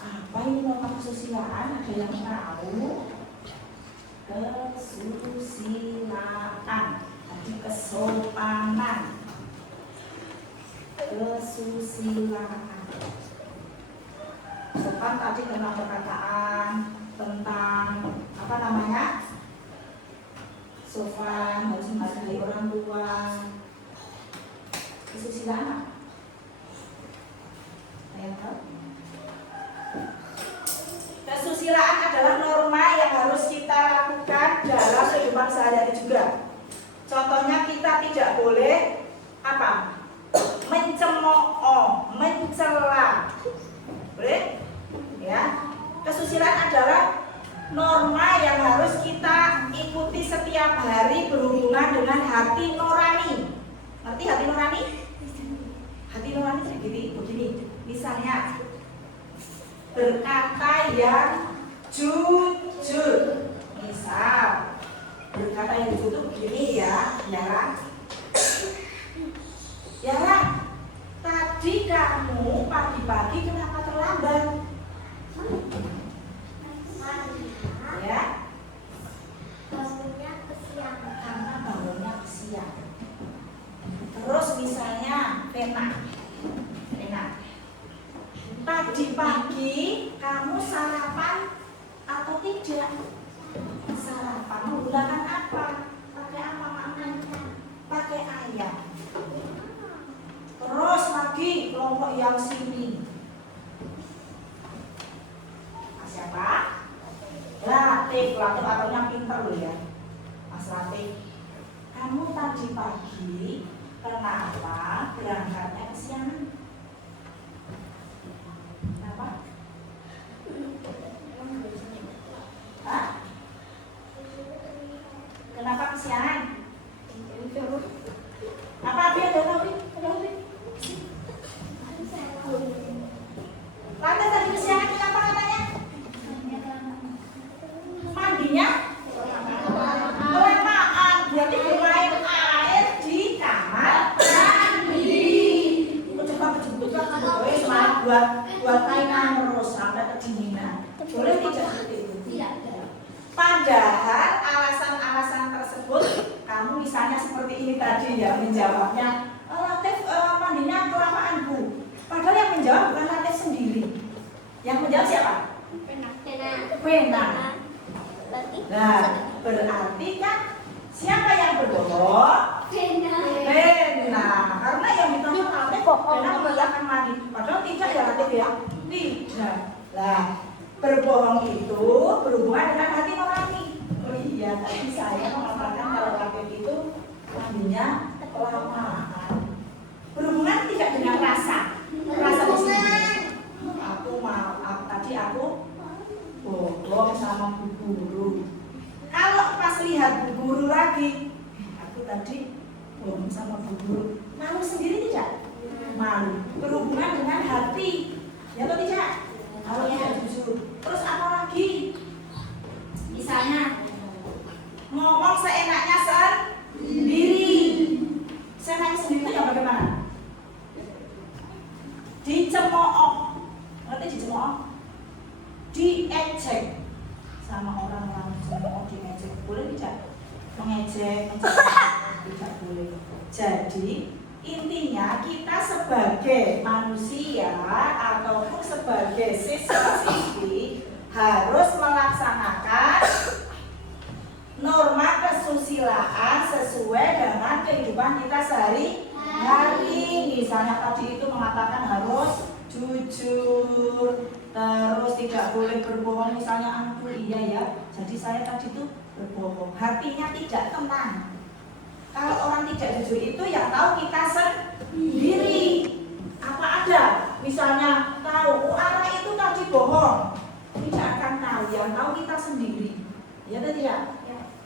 Apa ini norma kesusilaan? Ada yang tahu? Kesusilaan. Tadi kesopanan. Kesusilaan. Sopan tadi tentang perkataan, tentang apa namanya? Sopan, harus menghargai orang tua. Kesusilaan apa? Saya tahu. Kesusilaan adalah norma yang harus kita lakukan dalam kehidupan sehari-hari juga. Contohnya kita tidak boleh apa? kesusilaan adalah norma yang harus kita ikuti setiap hari berhubungan dengan hati nurani. Ngerti hati nurani? Hati nurani begini. Misalnya berkata yang jujur. Misal berkata yang jujur begini ya, Yara. Yara, tadi kamu pagi-pagi kenapa terlambat? Ya, Bangunnya kesiangan. karena bangunnya siang. Terus misalnya Vena, tadi pagi kamu sarapan atau tidak? Sarapan menggunakan apa? Pakai apa makan? Pakai ayam. Terus lagi kelompok yang sini. Siapa? Latif artinya pinter loh ya, Mas Latif. Kamu tadi pagi kenapa berangkatnya kesiangan? Kenapa? Hah? Kenapa kesiangan? Apa dia ada tahu? Latif tadi kesiangan kenapa katanya? Mandinya kelamaan, berarti bermain air di kamar mandi. Coba buat mainan terus sampai kedinginan. Boleh tidak seperti itu? Tidak. Padahal alasan-alasan tersebut kamu misalnya seperti ini tadi ya menjawabnya, Latif mandinya kelamaan Bu. Padahal yang menjawab bukan Latif sendiri. Yang menjawab siapa? Vena. Nah, berarti kan siapa yang berbohong? Vena. Karena yang ditanya Latif, Vena mengatakan mandi. Padahal tidak ya Latif ya? Tidak. Nah, berbohong itu berhubungan dengan hati nurani. Oh iya, tadi saya mengatakan kalau Latif itu mandinya kelamaan. Berhubungan tidak dengan rasa. Rasa di sini. Tadi aku bohong sama Bu Guru. Kalau pas lihat Bu Guru lagi, aku tadi bohong sama Bu Guru. Malu sendiri tidak? Malu. Berhubungan dengan hati, ya atau tidak? Kalau tidak jujur. Terus apa lagi? Misalnya ngomong seenaknya sendiri. Seenaknya sendiri itu yang bagaimana? Dicemooh. Ngerti dicemooh? Diejek sama orang-orang dicemooh, diejek. Boleh tidak? Mengejek, tidak boleh. Jadi intinya kita sebagai manusia ataupun sebagai siswa-siswi harus melaksanakan norma kesusilaan sesuai dengan kehidupan kita sehari-hari. Misalnya tadi itu mengatakan harus jujur, terus tidak boleh berbohong. Misalnya aku iya ya, jadi saya tadi itu berbohong, hatinya tidak tenang. Kalau orang tidak jujur itu yang tahu kita sendiri. Apa ada? Misalnya tahu arah itu tadi bohong, tidak akan tahu. Yang tahu kita sendiri. Ya atau tidak?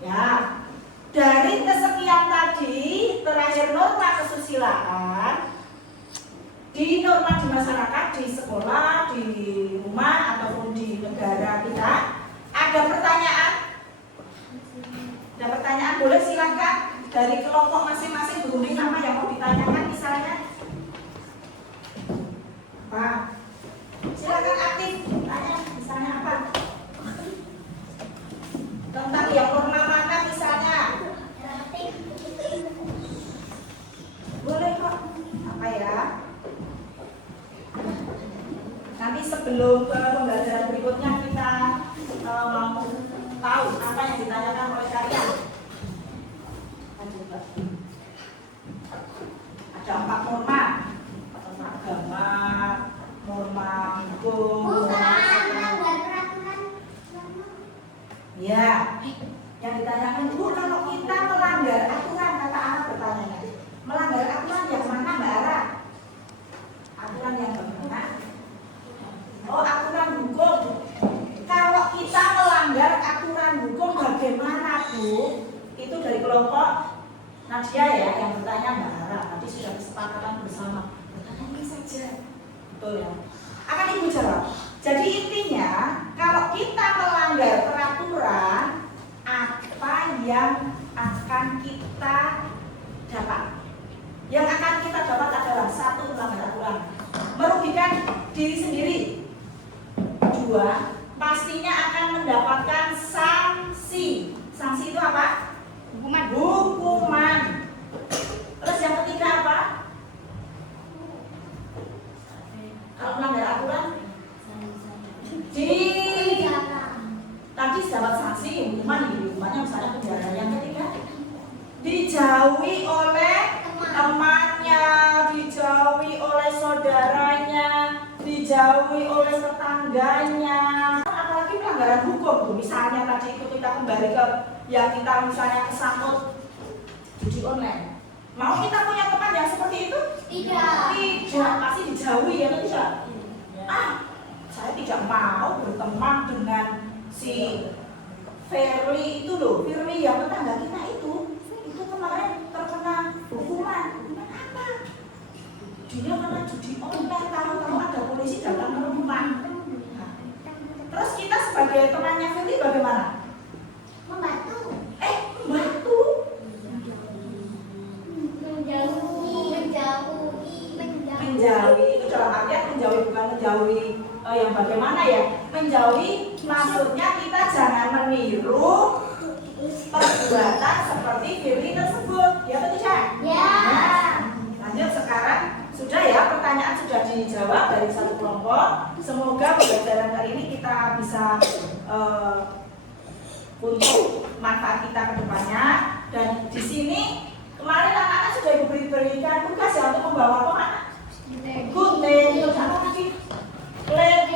Ya. Dari kesekian tadi, terakhir norma kesusilaan. Di norma di masyarakat, di sekolah, di rumah, ataupun di negara kita, ada pertanyaan? Ada pertanyaan? Boleh silakan dari kelompok masing-masing berunding nama yang mau ditanyakan misalnya. Pak, silakan aktif tanya misalnya apa? Tentang yang norma mana misalnya? Boleh kok. Apa ya? Nanti sebelum ke pembelajaran berikutnya kita mau tahu apa yang ditanyakan oleh kalian. Ada 4 norma: norma agama, norma hukum, ya. Yang ditanyakan Bu, kalau kita melanggar aturan, kata anak bertanya, melanggar aturan yang mana Mbak Ara? Aturan yang bagaimana? Oh, aturan hukum. betul ya. Akan Ibu jawab. Jadi intinya, kalau kita melanggar peraturan, apa yang akan kita dapat? Yang akan kita dapat adalah 1, melanggar aturan, merugikan diri sendiri. 2, pastinya akan mendapatkan sanksi. Sanksi itu apa? Hukuman. Terus yang ketiga apa? Kalau melanggar aturan, tadi dapat sanksi, hukumannya misalnya penjara. Yang ketiga, dijauhi oleh temannya, dijauhi oleh saudaranya, dijauhi oleh tetangganya. Apalagi pelanggaran hukum, misalnya tadi itu kita kembali ke yang kita misalnya kesangkut judi online. Mau kita punya teman yang seperti itu? Tidak, pasti dijauhi ya, tidak. Saya tidak mau berteman dengan si Firly itu loh, Firly yang tetangga kita itu kemarin terkena hukuman. Apa? Dia kena judi online, tahu-tahu ada polisi datang ke rumah. Terus kita sebagai temannya Firly bagaimana? Membantu. Membantu. Menjauhi itu dalam artian menjauhi, bukan menjauhi yang bagaimana ya? Menjauhi maksudnya kita jangan meniru perbuatan seperti Firly tersebut, ya atau tidak? Ya. Nah, lanjut sekarang sudah ya, pertanyaan sudah dijawab dari satu kelompok. Semoga pembelajaran kali ini kita bisa untuk manfaat kita ke depannya. Dan di sini kemarin anak-anak sudah diberikan tugas ya untuk membawa apa anak? Gunting, terus apa lagi? Lem,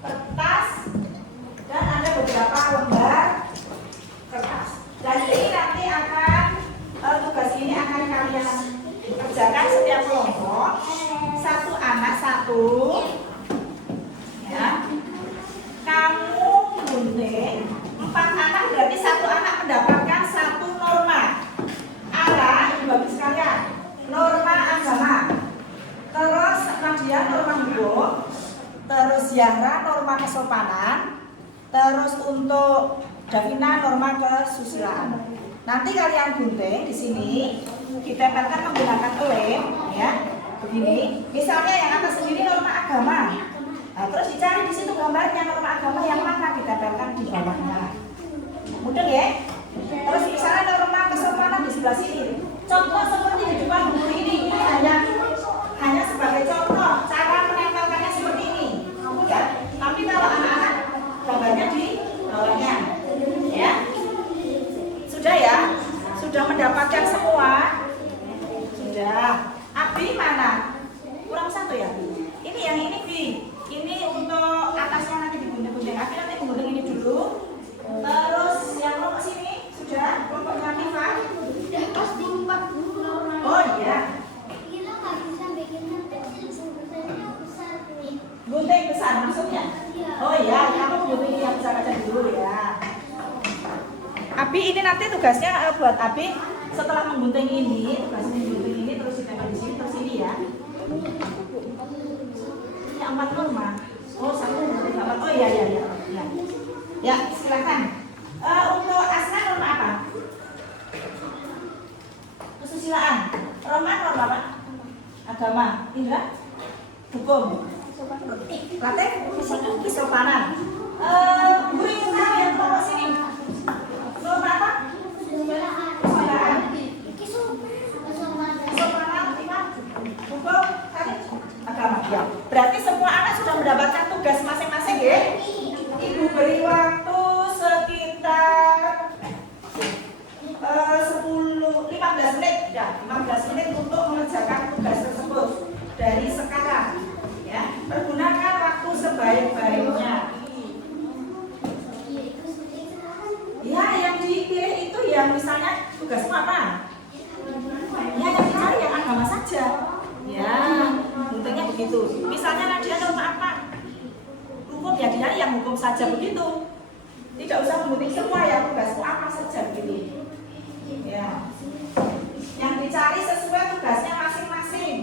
kertas, dan ada beberapa lembar kertas. Dan ini nanti akan tugas ini akan kalian kerjakan setiap kelompok. 1 anak 1. Ya. Kamu gunting 4 anak, berarti 1 anak mendapatkan 1 norma. Ara, ini bagus sekalian. Norma agama. Terus Nadia norma hukum. Terus Yahra norma kesopanan. Terus untuk Davina norma kesusilaan. Nanti kalian gunting di sini, ditempelkan menggunakan lem, ya. Begini. Misalnya yang atas sendiri norma agama. Nah, terus dicari di situ gambarnya norma agama yang mana, ditempelkan di bawahnya. Mudah ya? Terus misalnya norma kesopanan di sebelah sini. Contoh seperti di depan buku ini hanya sebagai contoh cara menempelkannya seperti ini. Ya. Tapi kalau anak-anak gambarnya di bawahnya. Ya. Sudah ya? Sudah mendapatkan semua? Sudah. Abi mana? Kurang 1 ya? Ini yang ini Bi. Ini untuk atasnya nanti digunting-gunting. Abi nanti gunting ini dulu. Terus yang kelompok sini sudah kelompoknya Tifa. Oh iya. Kita nggak bisa bikin yang kecil, sebenarnya besar nih. Gunting besar maksudnya? Oh iya, kamu gunting yang besar aja dulu ya. Abi ini nanti tugasnya buat Abi setelah menggunting ini, tugasnya menggunting ini terus ditempel di sini terus ini ya. Ini 4 norma. Oh 1, 2, 3, 4. Oh iya. Ya silakan. Untuk Asna norma apa? Kesusilaan. Roman norma apa? Agama. Indra? Hukum. Latif? Kesopanan. Bu Indra yang kelompok sini. Norma apa? Kesusilaan. Kesopanan, hukum, agama. Ya. Berarti semua anak sudah mendapatkan tugas masing-masing ya? Ibu beri waktu sekitar 15 menit ya, 15 menit untuk mengerjakan tugas tersebut dari sekarang ya. Pergunakan waktu sebaik-baiknya. Ya, yang dipilih itu yang misalnya tugasmu apa? Ya, yang dicari yang agama saja. Ya, guntingnya begitu. Misalnya Nadia norma apa? Hukum ya, dicari yang hukum saja begitu. Tidak usah menggunting semua ya, tugasmu apa saja begitu. Ya. Yang dicari sesuai tugasnya masing-masing.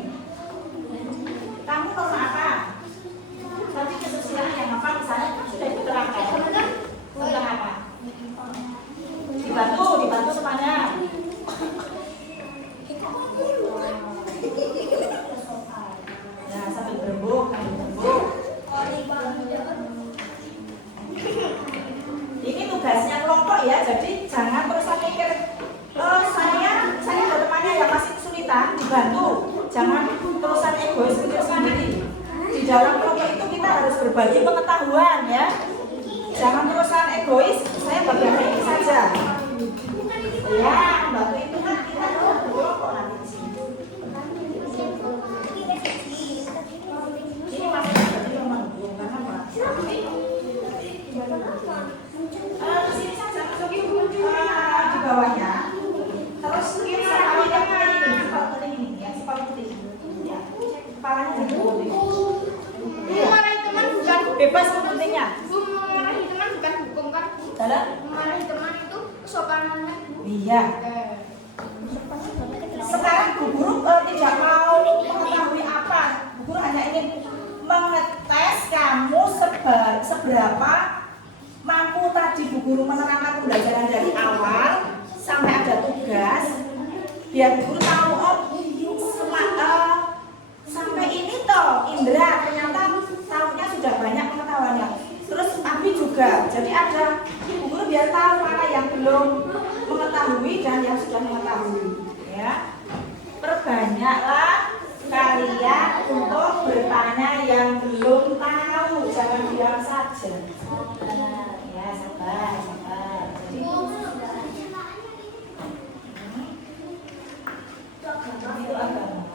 Kamu norma apa? dalam kelompok itu kita harus berbagi pengetahuan ya. Jangan terusan egois, saya bagian ini saja. Ya, bantu itu kan kita kelompok nanti di sini. Ini masih jadi memang karena apa? Di sini saja masuk di bawahnya. Terus kita awal yang ini, sipal putih ini, ya sipal putih. Ya, kepalanya jangan putih. Memarahi teman bukan Bebas putihnya. memarahi teman bukan hukum kan? Dalam? Memarahi teman itu kesopanannya. Iya. Sekarang Bu Guru tidak mau mengetahui apa. Bu Guru hanya ingin mengetes kamu seberapa mampu tadi Bu Guru menerangkan pembelajaran dari awal sampai ada tugas. Biar Bu Guru tahu sampai ini toh Indra ternyata tahunya sudah banyak pengetahuannya. Terus Abi juga. Jadi ada Bu Guru biar tahu mana yang belum mengetahui dan yang sudah mengetahui. Ya, perbanyaklah kalian untuk bertanya yang belum tahu, jangan diam saja. Ya, sabar, sabar. Jadi itu agama.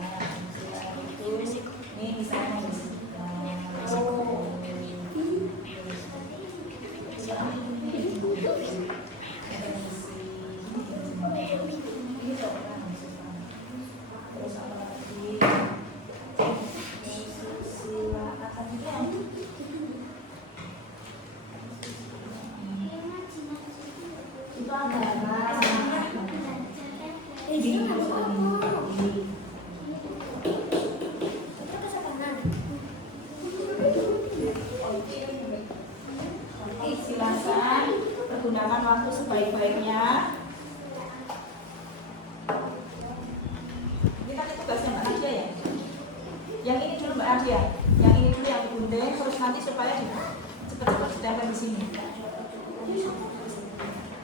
Ini misalnya silakan pergunakan waktu sebaik-baiknya. Ini kan tugasnya Mbak Nadia ya. Yang ini dulu Mbak Nadia, yang ini dulu yang digunting, terus nanti supaya cepat-cepat ditempel di sini.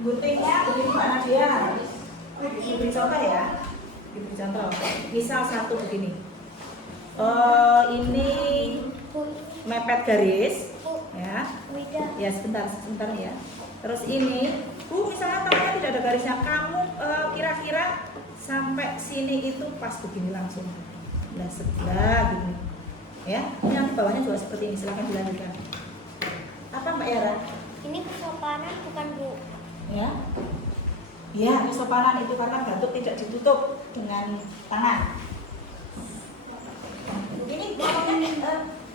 Guntingnya begini Mbak Nadia. Diberi contoh ya. Diberi contoh. Misal satu begini. Ini mepet garis. Ya sebentar ya. Terus ini, misalnya tangannya tidak ada garisnya, kamu kira-kira sampai sini itu pas begini langsung. Nah sebelah gini, ya. Ini nanti bawahnya juga seperti ini. Silakan dilanjutkan. Apa Mbak Yara? Ini kesopanan bukan Bu. Ya, ya kesopanan itu karena batuk tidak ditutup dengan tangan. Ini ngomongnya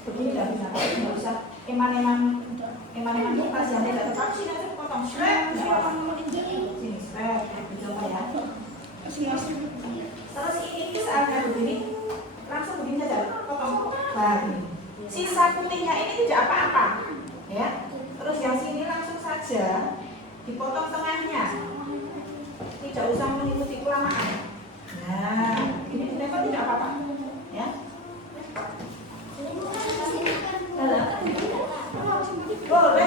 begini nggak usah eman-eman itu pasiennya tidak tepat sih nanti potong sini coba ya. Terus ini saatnya begini langsung begini saja potong. Nah ini sisa putihnya ini tidak apa-apa ya. Terus yang sini langsung saja dipotong tengahnya, tidak usah mengikuti kelamaan. Nah ini ditempel tidak apa-apa ya. Boleh.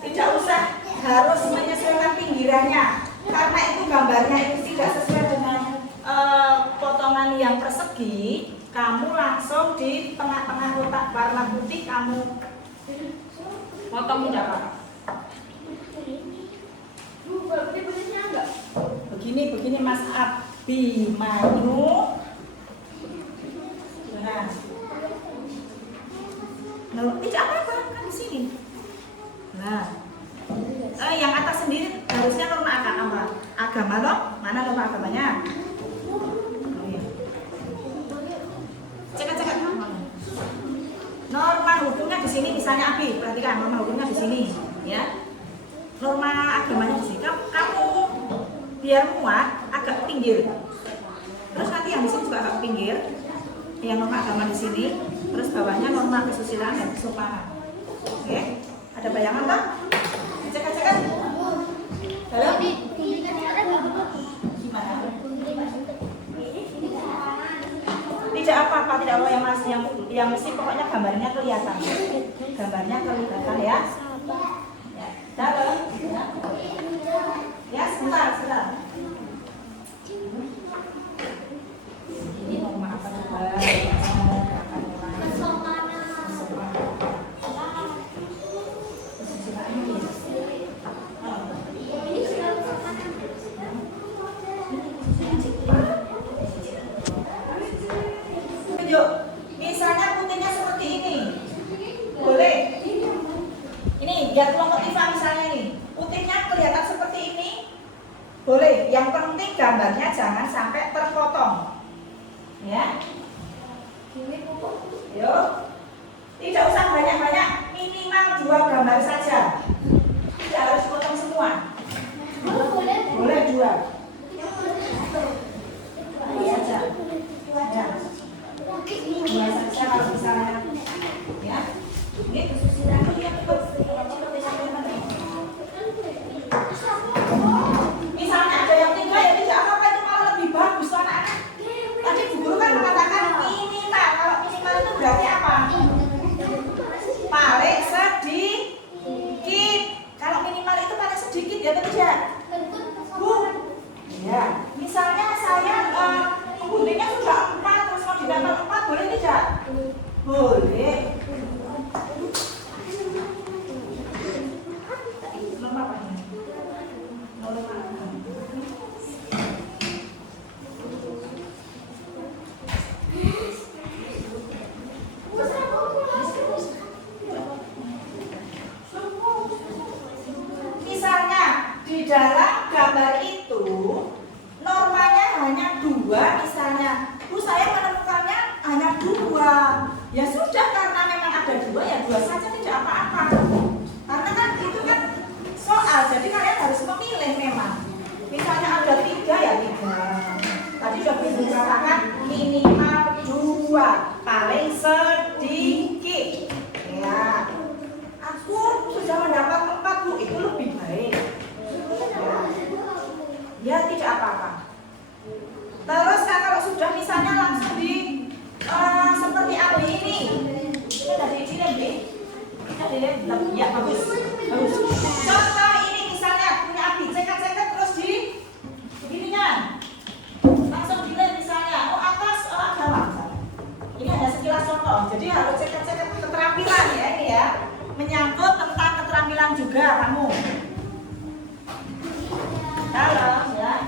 Tidak usah harus menyesuaikan pinggirannya, karena itu gambarnya itu tidak sesuai dengan potongan yang persegi. Kamu langsung di tengah-tengah kotak warna putih kamu potong tidak apa-apa. Begini Mas Abimanyu. Nah, tidak apa-apa kan di sini. Nah, yang atas sendiri harusnya norma agama loh. Mana norma agamanya? Oh, iya. Cek. Norma hukumnya di sini misalnya Abi, perhatikan norma hukumnya di sini, ya. Norma agamanya di sini. Kamu biar muat agak pinggir. Terus nanti yang di sini juga agak pinggir. Yang norma agama di sini. Terus bawahnya norma kesusilaan dan kesopanan. Oke, ada bayangan Pak? Cek kan? Halo? Gimana? Tidak apa-apa, tidak apa yang mesti pokoknya gambarnya kelihatan. Gambarnya kelihatan ya. Ya, dalam. Ya, sebentar. Ini norma apa coba? Kesopanan. Misalnya putihnya seperti ini. Boleh? Ini biar kelompok Tifa misalnya ini. Putihnya kelihatan seperti ini. Boleh. Yang penting gambarnya jangan sampai terpotong. Ya. Yuk. Tidak usah banyak-banyak, minimal 2 gambar saja. Tidak harus potong semua. Boleh 2. 2 saja. Ya. 2 saja kalau misalnya. Ya. Ini kesusilaan dia misalnya ada yang 3 ya tidak apa-apa, itu malah lebih bagus anak-anak. Tadi Bu Guru kan mengatakan minimal. Kalau minimal itu berarti apa? Paling sedikit. Kalau minimal itu paling sedikit ya tidak? Bu. Ya. Misalnya saya guntingnya sudah 4 terus mau ditambah 4 boleh tidak? Boleh. Misalnya di dalam gambar itu normanya hanya 2 misalnya. Bu, saya menemukannya hanya 2. Ya sudah, karena memang ada 2 ya 2 saja, tidak apa-apa. Karena kan itu kan soal, jadi kalian harus memilih memang. Misalnya ada 3 ya 3. Tadi sudah dikatakan minimal 2, paling sedikit. Ya. Aku sudah mendapat 4 Bu, itu lebih baik. Ya tidak apa-apa. Terus kan kalau sudah misalnya langsung di seperti Abi ini. Ini dari sini Abi. Ya bagus. Bagus. Contoh ini misalnya punya Abi, cekat-cekat terus di begininya. Langsung dilihat misalnya, oh atas, oh bawah. Ini hanya sekilas contoh. Jadi harus cekat-cekat keterampilan ya ini ya. Menyangkut tentang keterampilan juga kamu. Halo ya.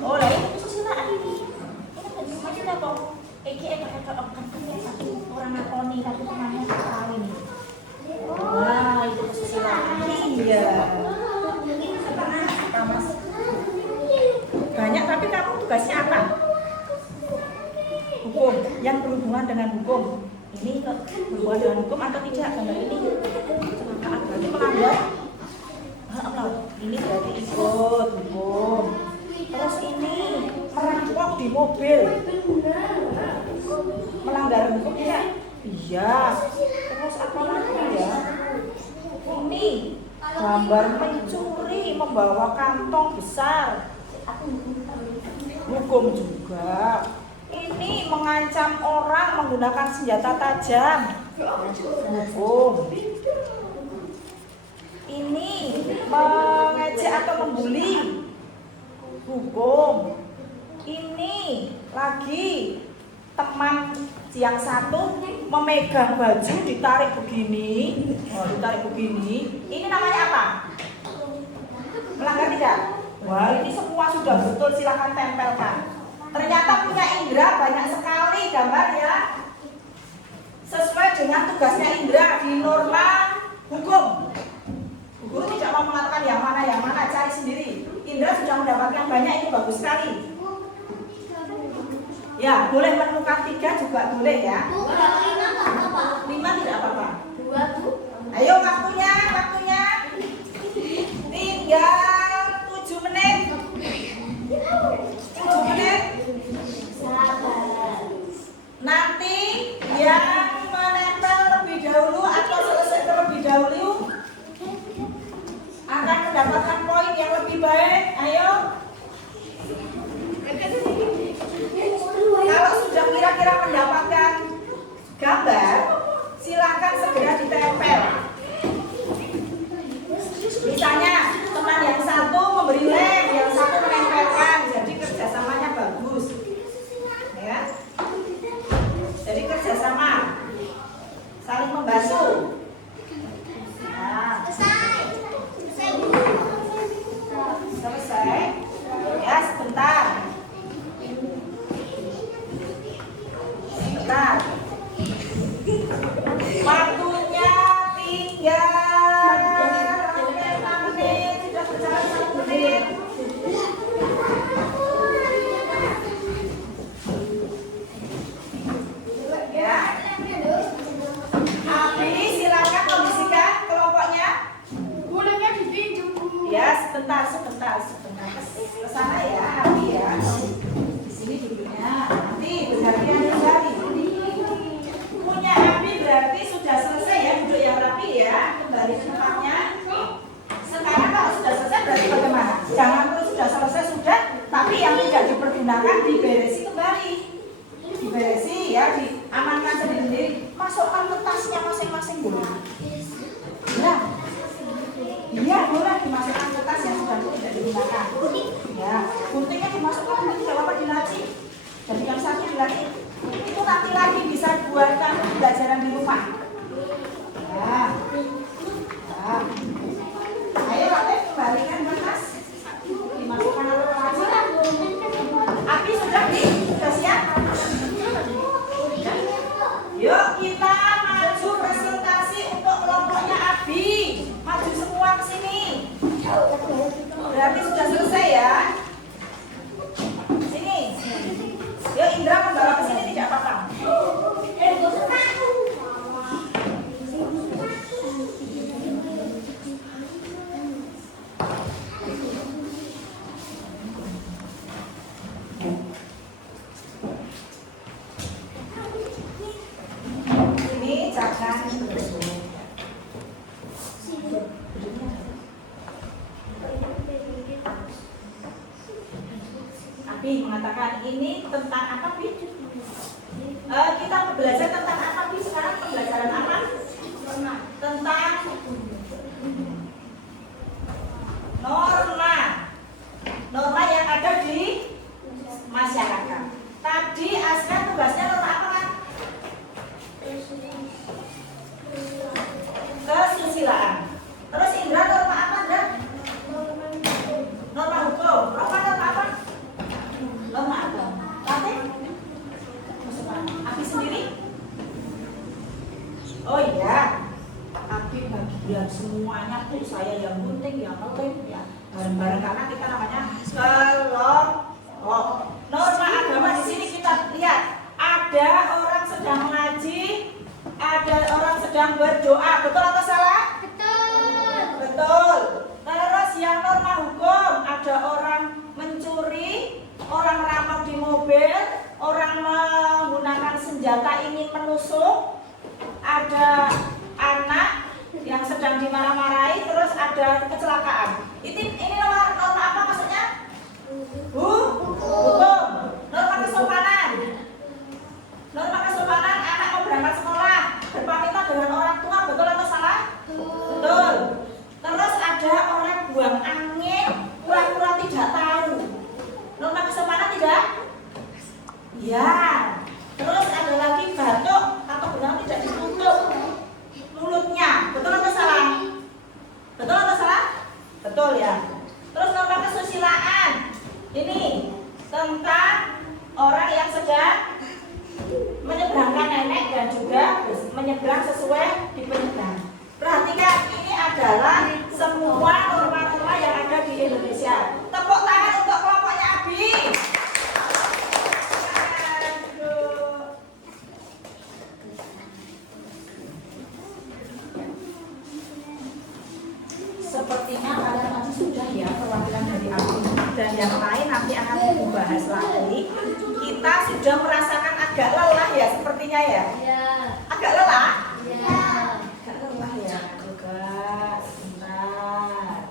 Oh, lah ini kesusilaan ini. Ini maksudnya apa? Orang nakoni tapi temannya kawin. Wah, itu kesusilaan. Iya. Apa Mas? Banyak, tapi kamu tugasnya apa? Hukum, yang berhubungan dengan hukum. Ini berhubungan dengan hukum atau tidak? Gambar ini kecelakaan berarti melanggar. Ini berarti ikut hukum. Terus ini merampok di mobil, melanggar hukum ya? Iya. Terus apa lagi ya? Ini gambar mencuri membawa kantong besar, hukum juga. Ini mengancam orang menggunakan senjata tajam, hukum. Ini mengejek atau membuli, hukum. Ini lagi teman yang satu memegang baju ditarik begini, ditarik begini. Ini namanya apa? Melanggar tidak? Wah, ini semua sudah betul, silahkan tempelkan. Ternyata punya indera banyak sekali gambar ya. Sesuai dengan tugasnya indera di norma hukum. Guru tidak mau mengatakan yang mana, cari sendiri. Indra sudah mendapatkan banyak, ini bagus sekali. Ya, boleh menemukan 3 juga boleh ya. 5 tidak apa-apa. 2 Bu. Ayo waktunya. Tinggal 7 menit. 7 menit. Sabar. Nanti yang menempel lebih dahulu atau selesai terlebih dahulu akan mendapatkan poin yang lebih baik. Ayo. Kalau sudah kira-kira mendapatkan gambar, silakan segera ditempel. Misalnya teman yang satu memberi lem, sudah selesai sudah, tapi yang tidak dipergunakan diberesi kembali. Diberesi ya, diamankan sendiri, masukkan ke tasnya masing-masing dulu. Ya. Iya, boleh dimasukkan ke tas yang sudah tidak digunakan. Ya, guntingnya dimasukkan nanti tidak apa-apa dilaci. Jadi yang satu dilaci. Itu nanti lagi bisa buatkan pembelajaran di rumah. Ya. Ya. Ayo, Latif, kembalikan ke tas. Dimasukkan atau laci. Api sudah siap? Yuk kita maju presentasi untuk kelompoknya Abi. Maju semua ke sini. Berarti sudah selesai ya. Sini. Yuk Indra membawa ke sini tidak apa-apa. Ini jangan Abi mengatakan ini tentang apa, Bi? Kita belajar tentang apa, Bi? Sekarang pembelajaran apa? Tentang norma. Norma yang ada di masyarakat. Tadi Asra tugasnya norma apa, kan? Kesusilaan. Terus Indra norma apa, Indra? Norma hukum. Norma apa? Norma apa? Latif? Abi sendiri? Oh iya, Abi bagian semuanya tuh saya yang gunting, yang ngelim, ya bareng-bareng karena kita namanya kelompok. Norma agama di sini kita lihat ada orang sedang mengaji, ada orang sedang berdoa, betul atau salah? Betul. Terus yang norma hukum ada orang mencuri, orang rampok di mobil, orang menggunakan senjata ingin menusuk, ada anak yang sedang dimarah-marahi, terus ada kecelakaan. Ini norma apa maksudnya? Hukum. Norma kesopanan. Norma kesopanan anak mau berangkat sekolah, berpamitan dengan orang tua, betul atau salah? Betul. Terus ada orang buang angin, pura-pura tidak tahu. Norma kesopanan tidak? Ya. Terus ada lagi batuk atau benar tidak ditutup mulutnya, betul atau salah? Betul atau salah? Betul ya. Terus norma kesusilaan. Ini tentang orang yang sedang menyeberangkan nenek dan juga menyeberang sesuai di penyeberang. Perhatikan, ini adalah semua norma-norma yang ada di Indonesia. Tepuk tangan untuk kelompoknya Abi. Sepertinya kalian nanti sudah ya perwakilan dari Abi dan yang lain nanti akan dibahas lagi. Kita sudah merasakan agak lelah ya sepertinya ya. Agak lelah? Agak lelah ya juga. Sebentar.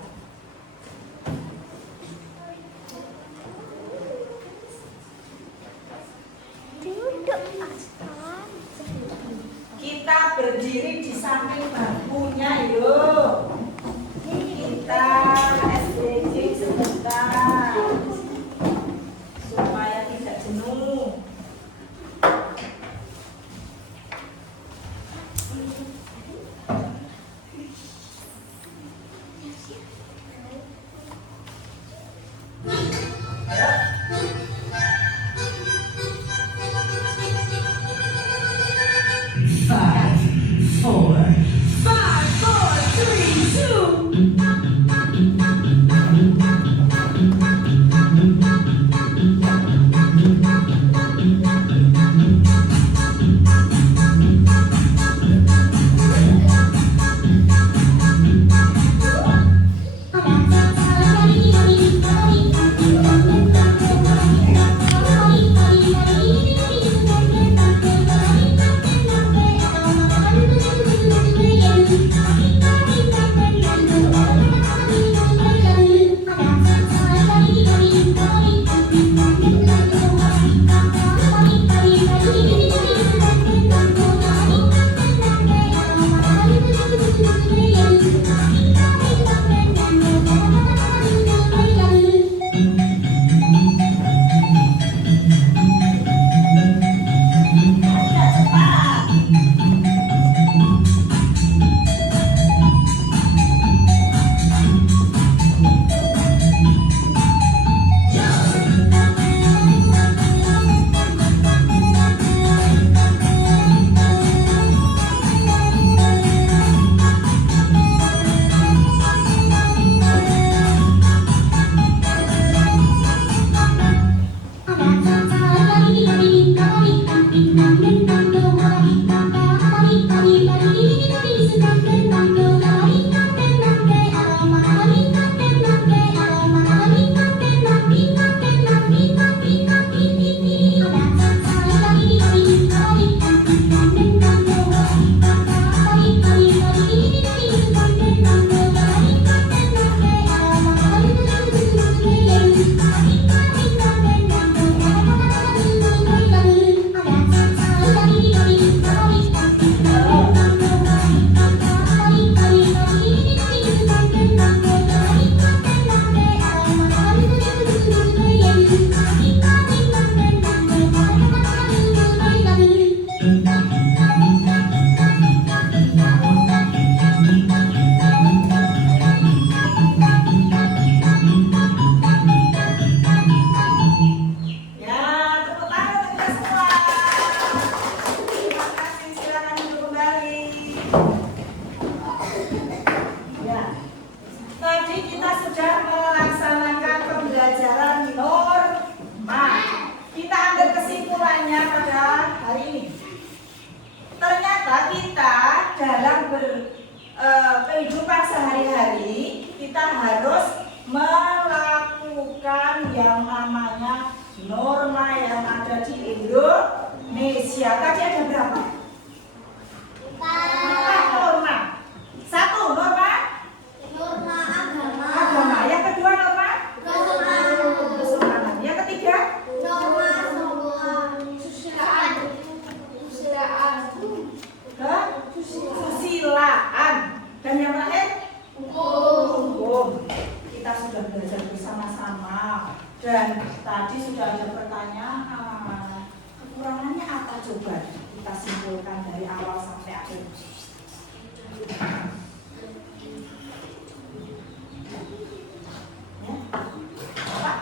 Kita berdiri di samping bangkunya yuk. Kita SDG sebentar supaya tidak jenuh. yang namanya norma yang ada di Indonesia. Tadi ada berapa? 4 norma. 1 norma agama. Yang kedua norma kesopanan. Yang ketiga kesusilaan. Dan yang terakhir hukum. Kita sudah belajar bersama-sama dan tadi sudah ada pertanyaan. Kekurangannya apa coba? Kita simpulkan dari awal sampai akhir. Ya. Apa?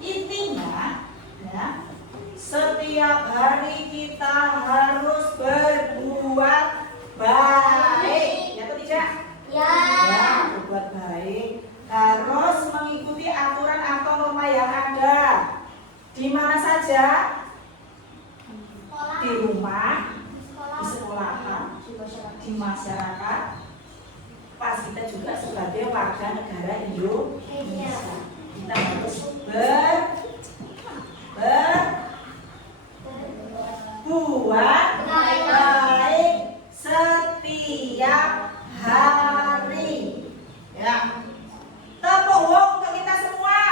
Intinya ya, setiap hari kita harus berbuat baik. Ya atau tidak? Ya, berbuat baik. Harus mengikuti aturan atau norma yang ada. Di mana saja? Di rumah, di sekolahan, di masyarakat. Pas kita juga sebagai warga negara Indonesia. Kita harus berbuat baik setiap hari. Ya. Tepuk tangan untuk kita semua.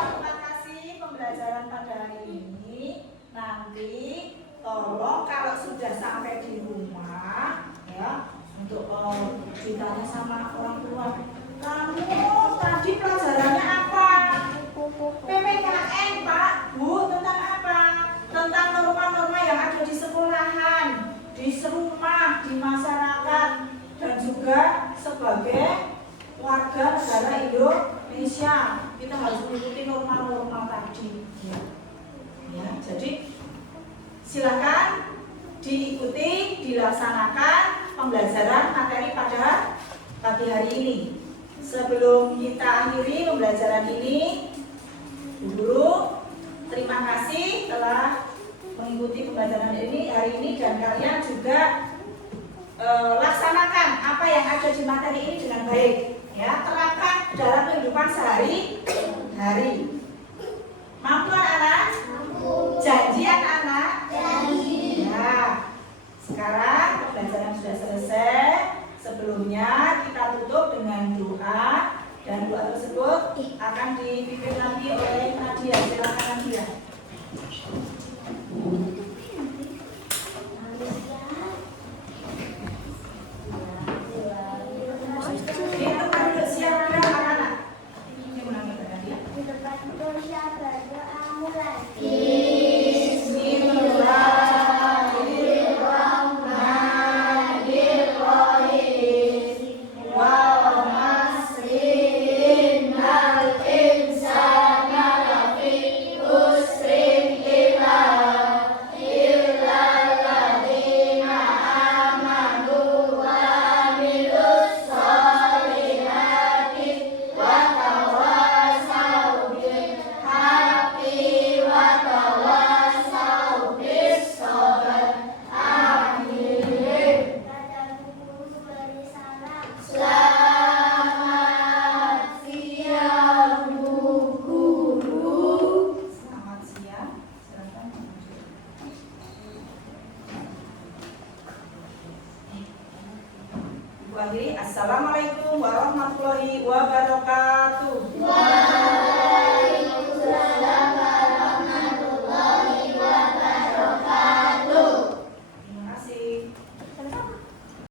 Terima kasih pembelajaran pada hari ini. Nanti tolong kalau sudah sampai di rumah ya, untuk ditanya sama orang tua, kamu tadi pelajarannya apa? PPKN Pak, Bu, tentang apa? Tentang norma-norma yang ada di sekolahan, di rumah, di masyarakat, dan juga sebagai warga negara Indonesia. Kita harus mengikuti norma-norma tadi. Ya, jadi silakan diikuti, dilaksanakan pembelajaran materi pada pagi hari ini. Sebelum kita akhiri pembelajaran ini, guru terima kasih telah mengikuti pembelajaran ini hari ini, dan kalian juga laksanakan apa yang ada di materi ini dengan baik, ya, terapkan dalam kehidupan sehari-hari. Mampu anak-anak? Janji anak-anak? Janji. Ya. Sekarang pembelajaran sudah selesai. Sebelumnya kita tutup dengan doa, dan doa tersebut akan dipimpin lagi oleh Nadia. Silakan Nadia. Di tempat duduk siapa anak-anak? Ini ulangi Nadia. Di tempat berdoa mulai. Assalamualaikum warahmatullahi wabarakatuh.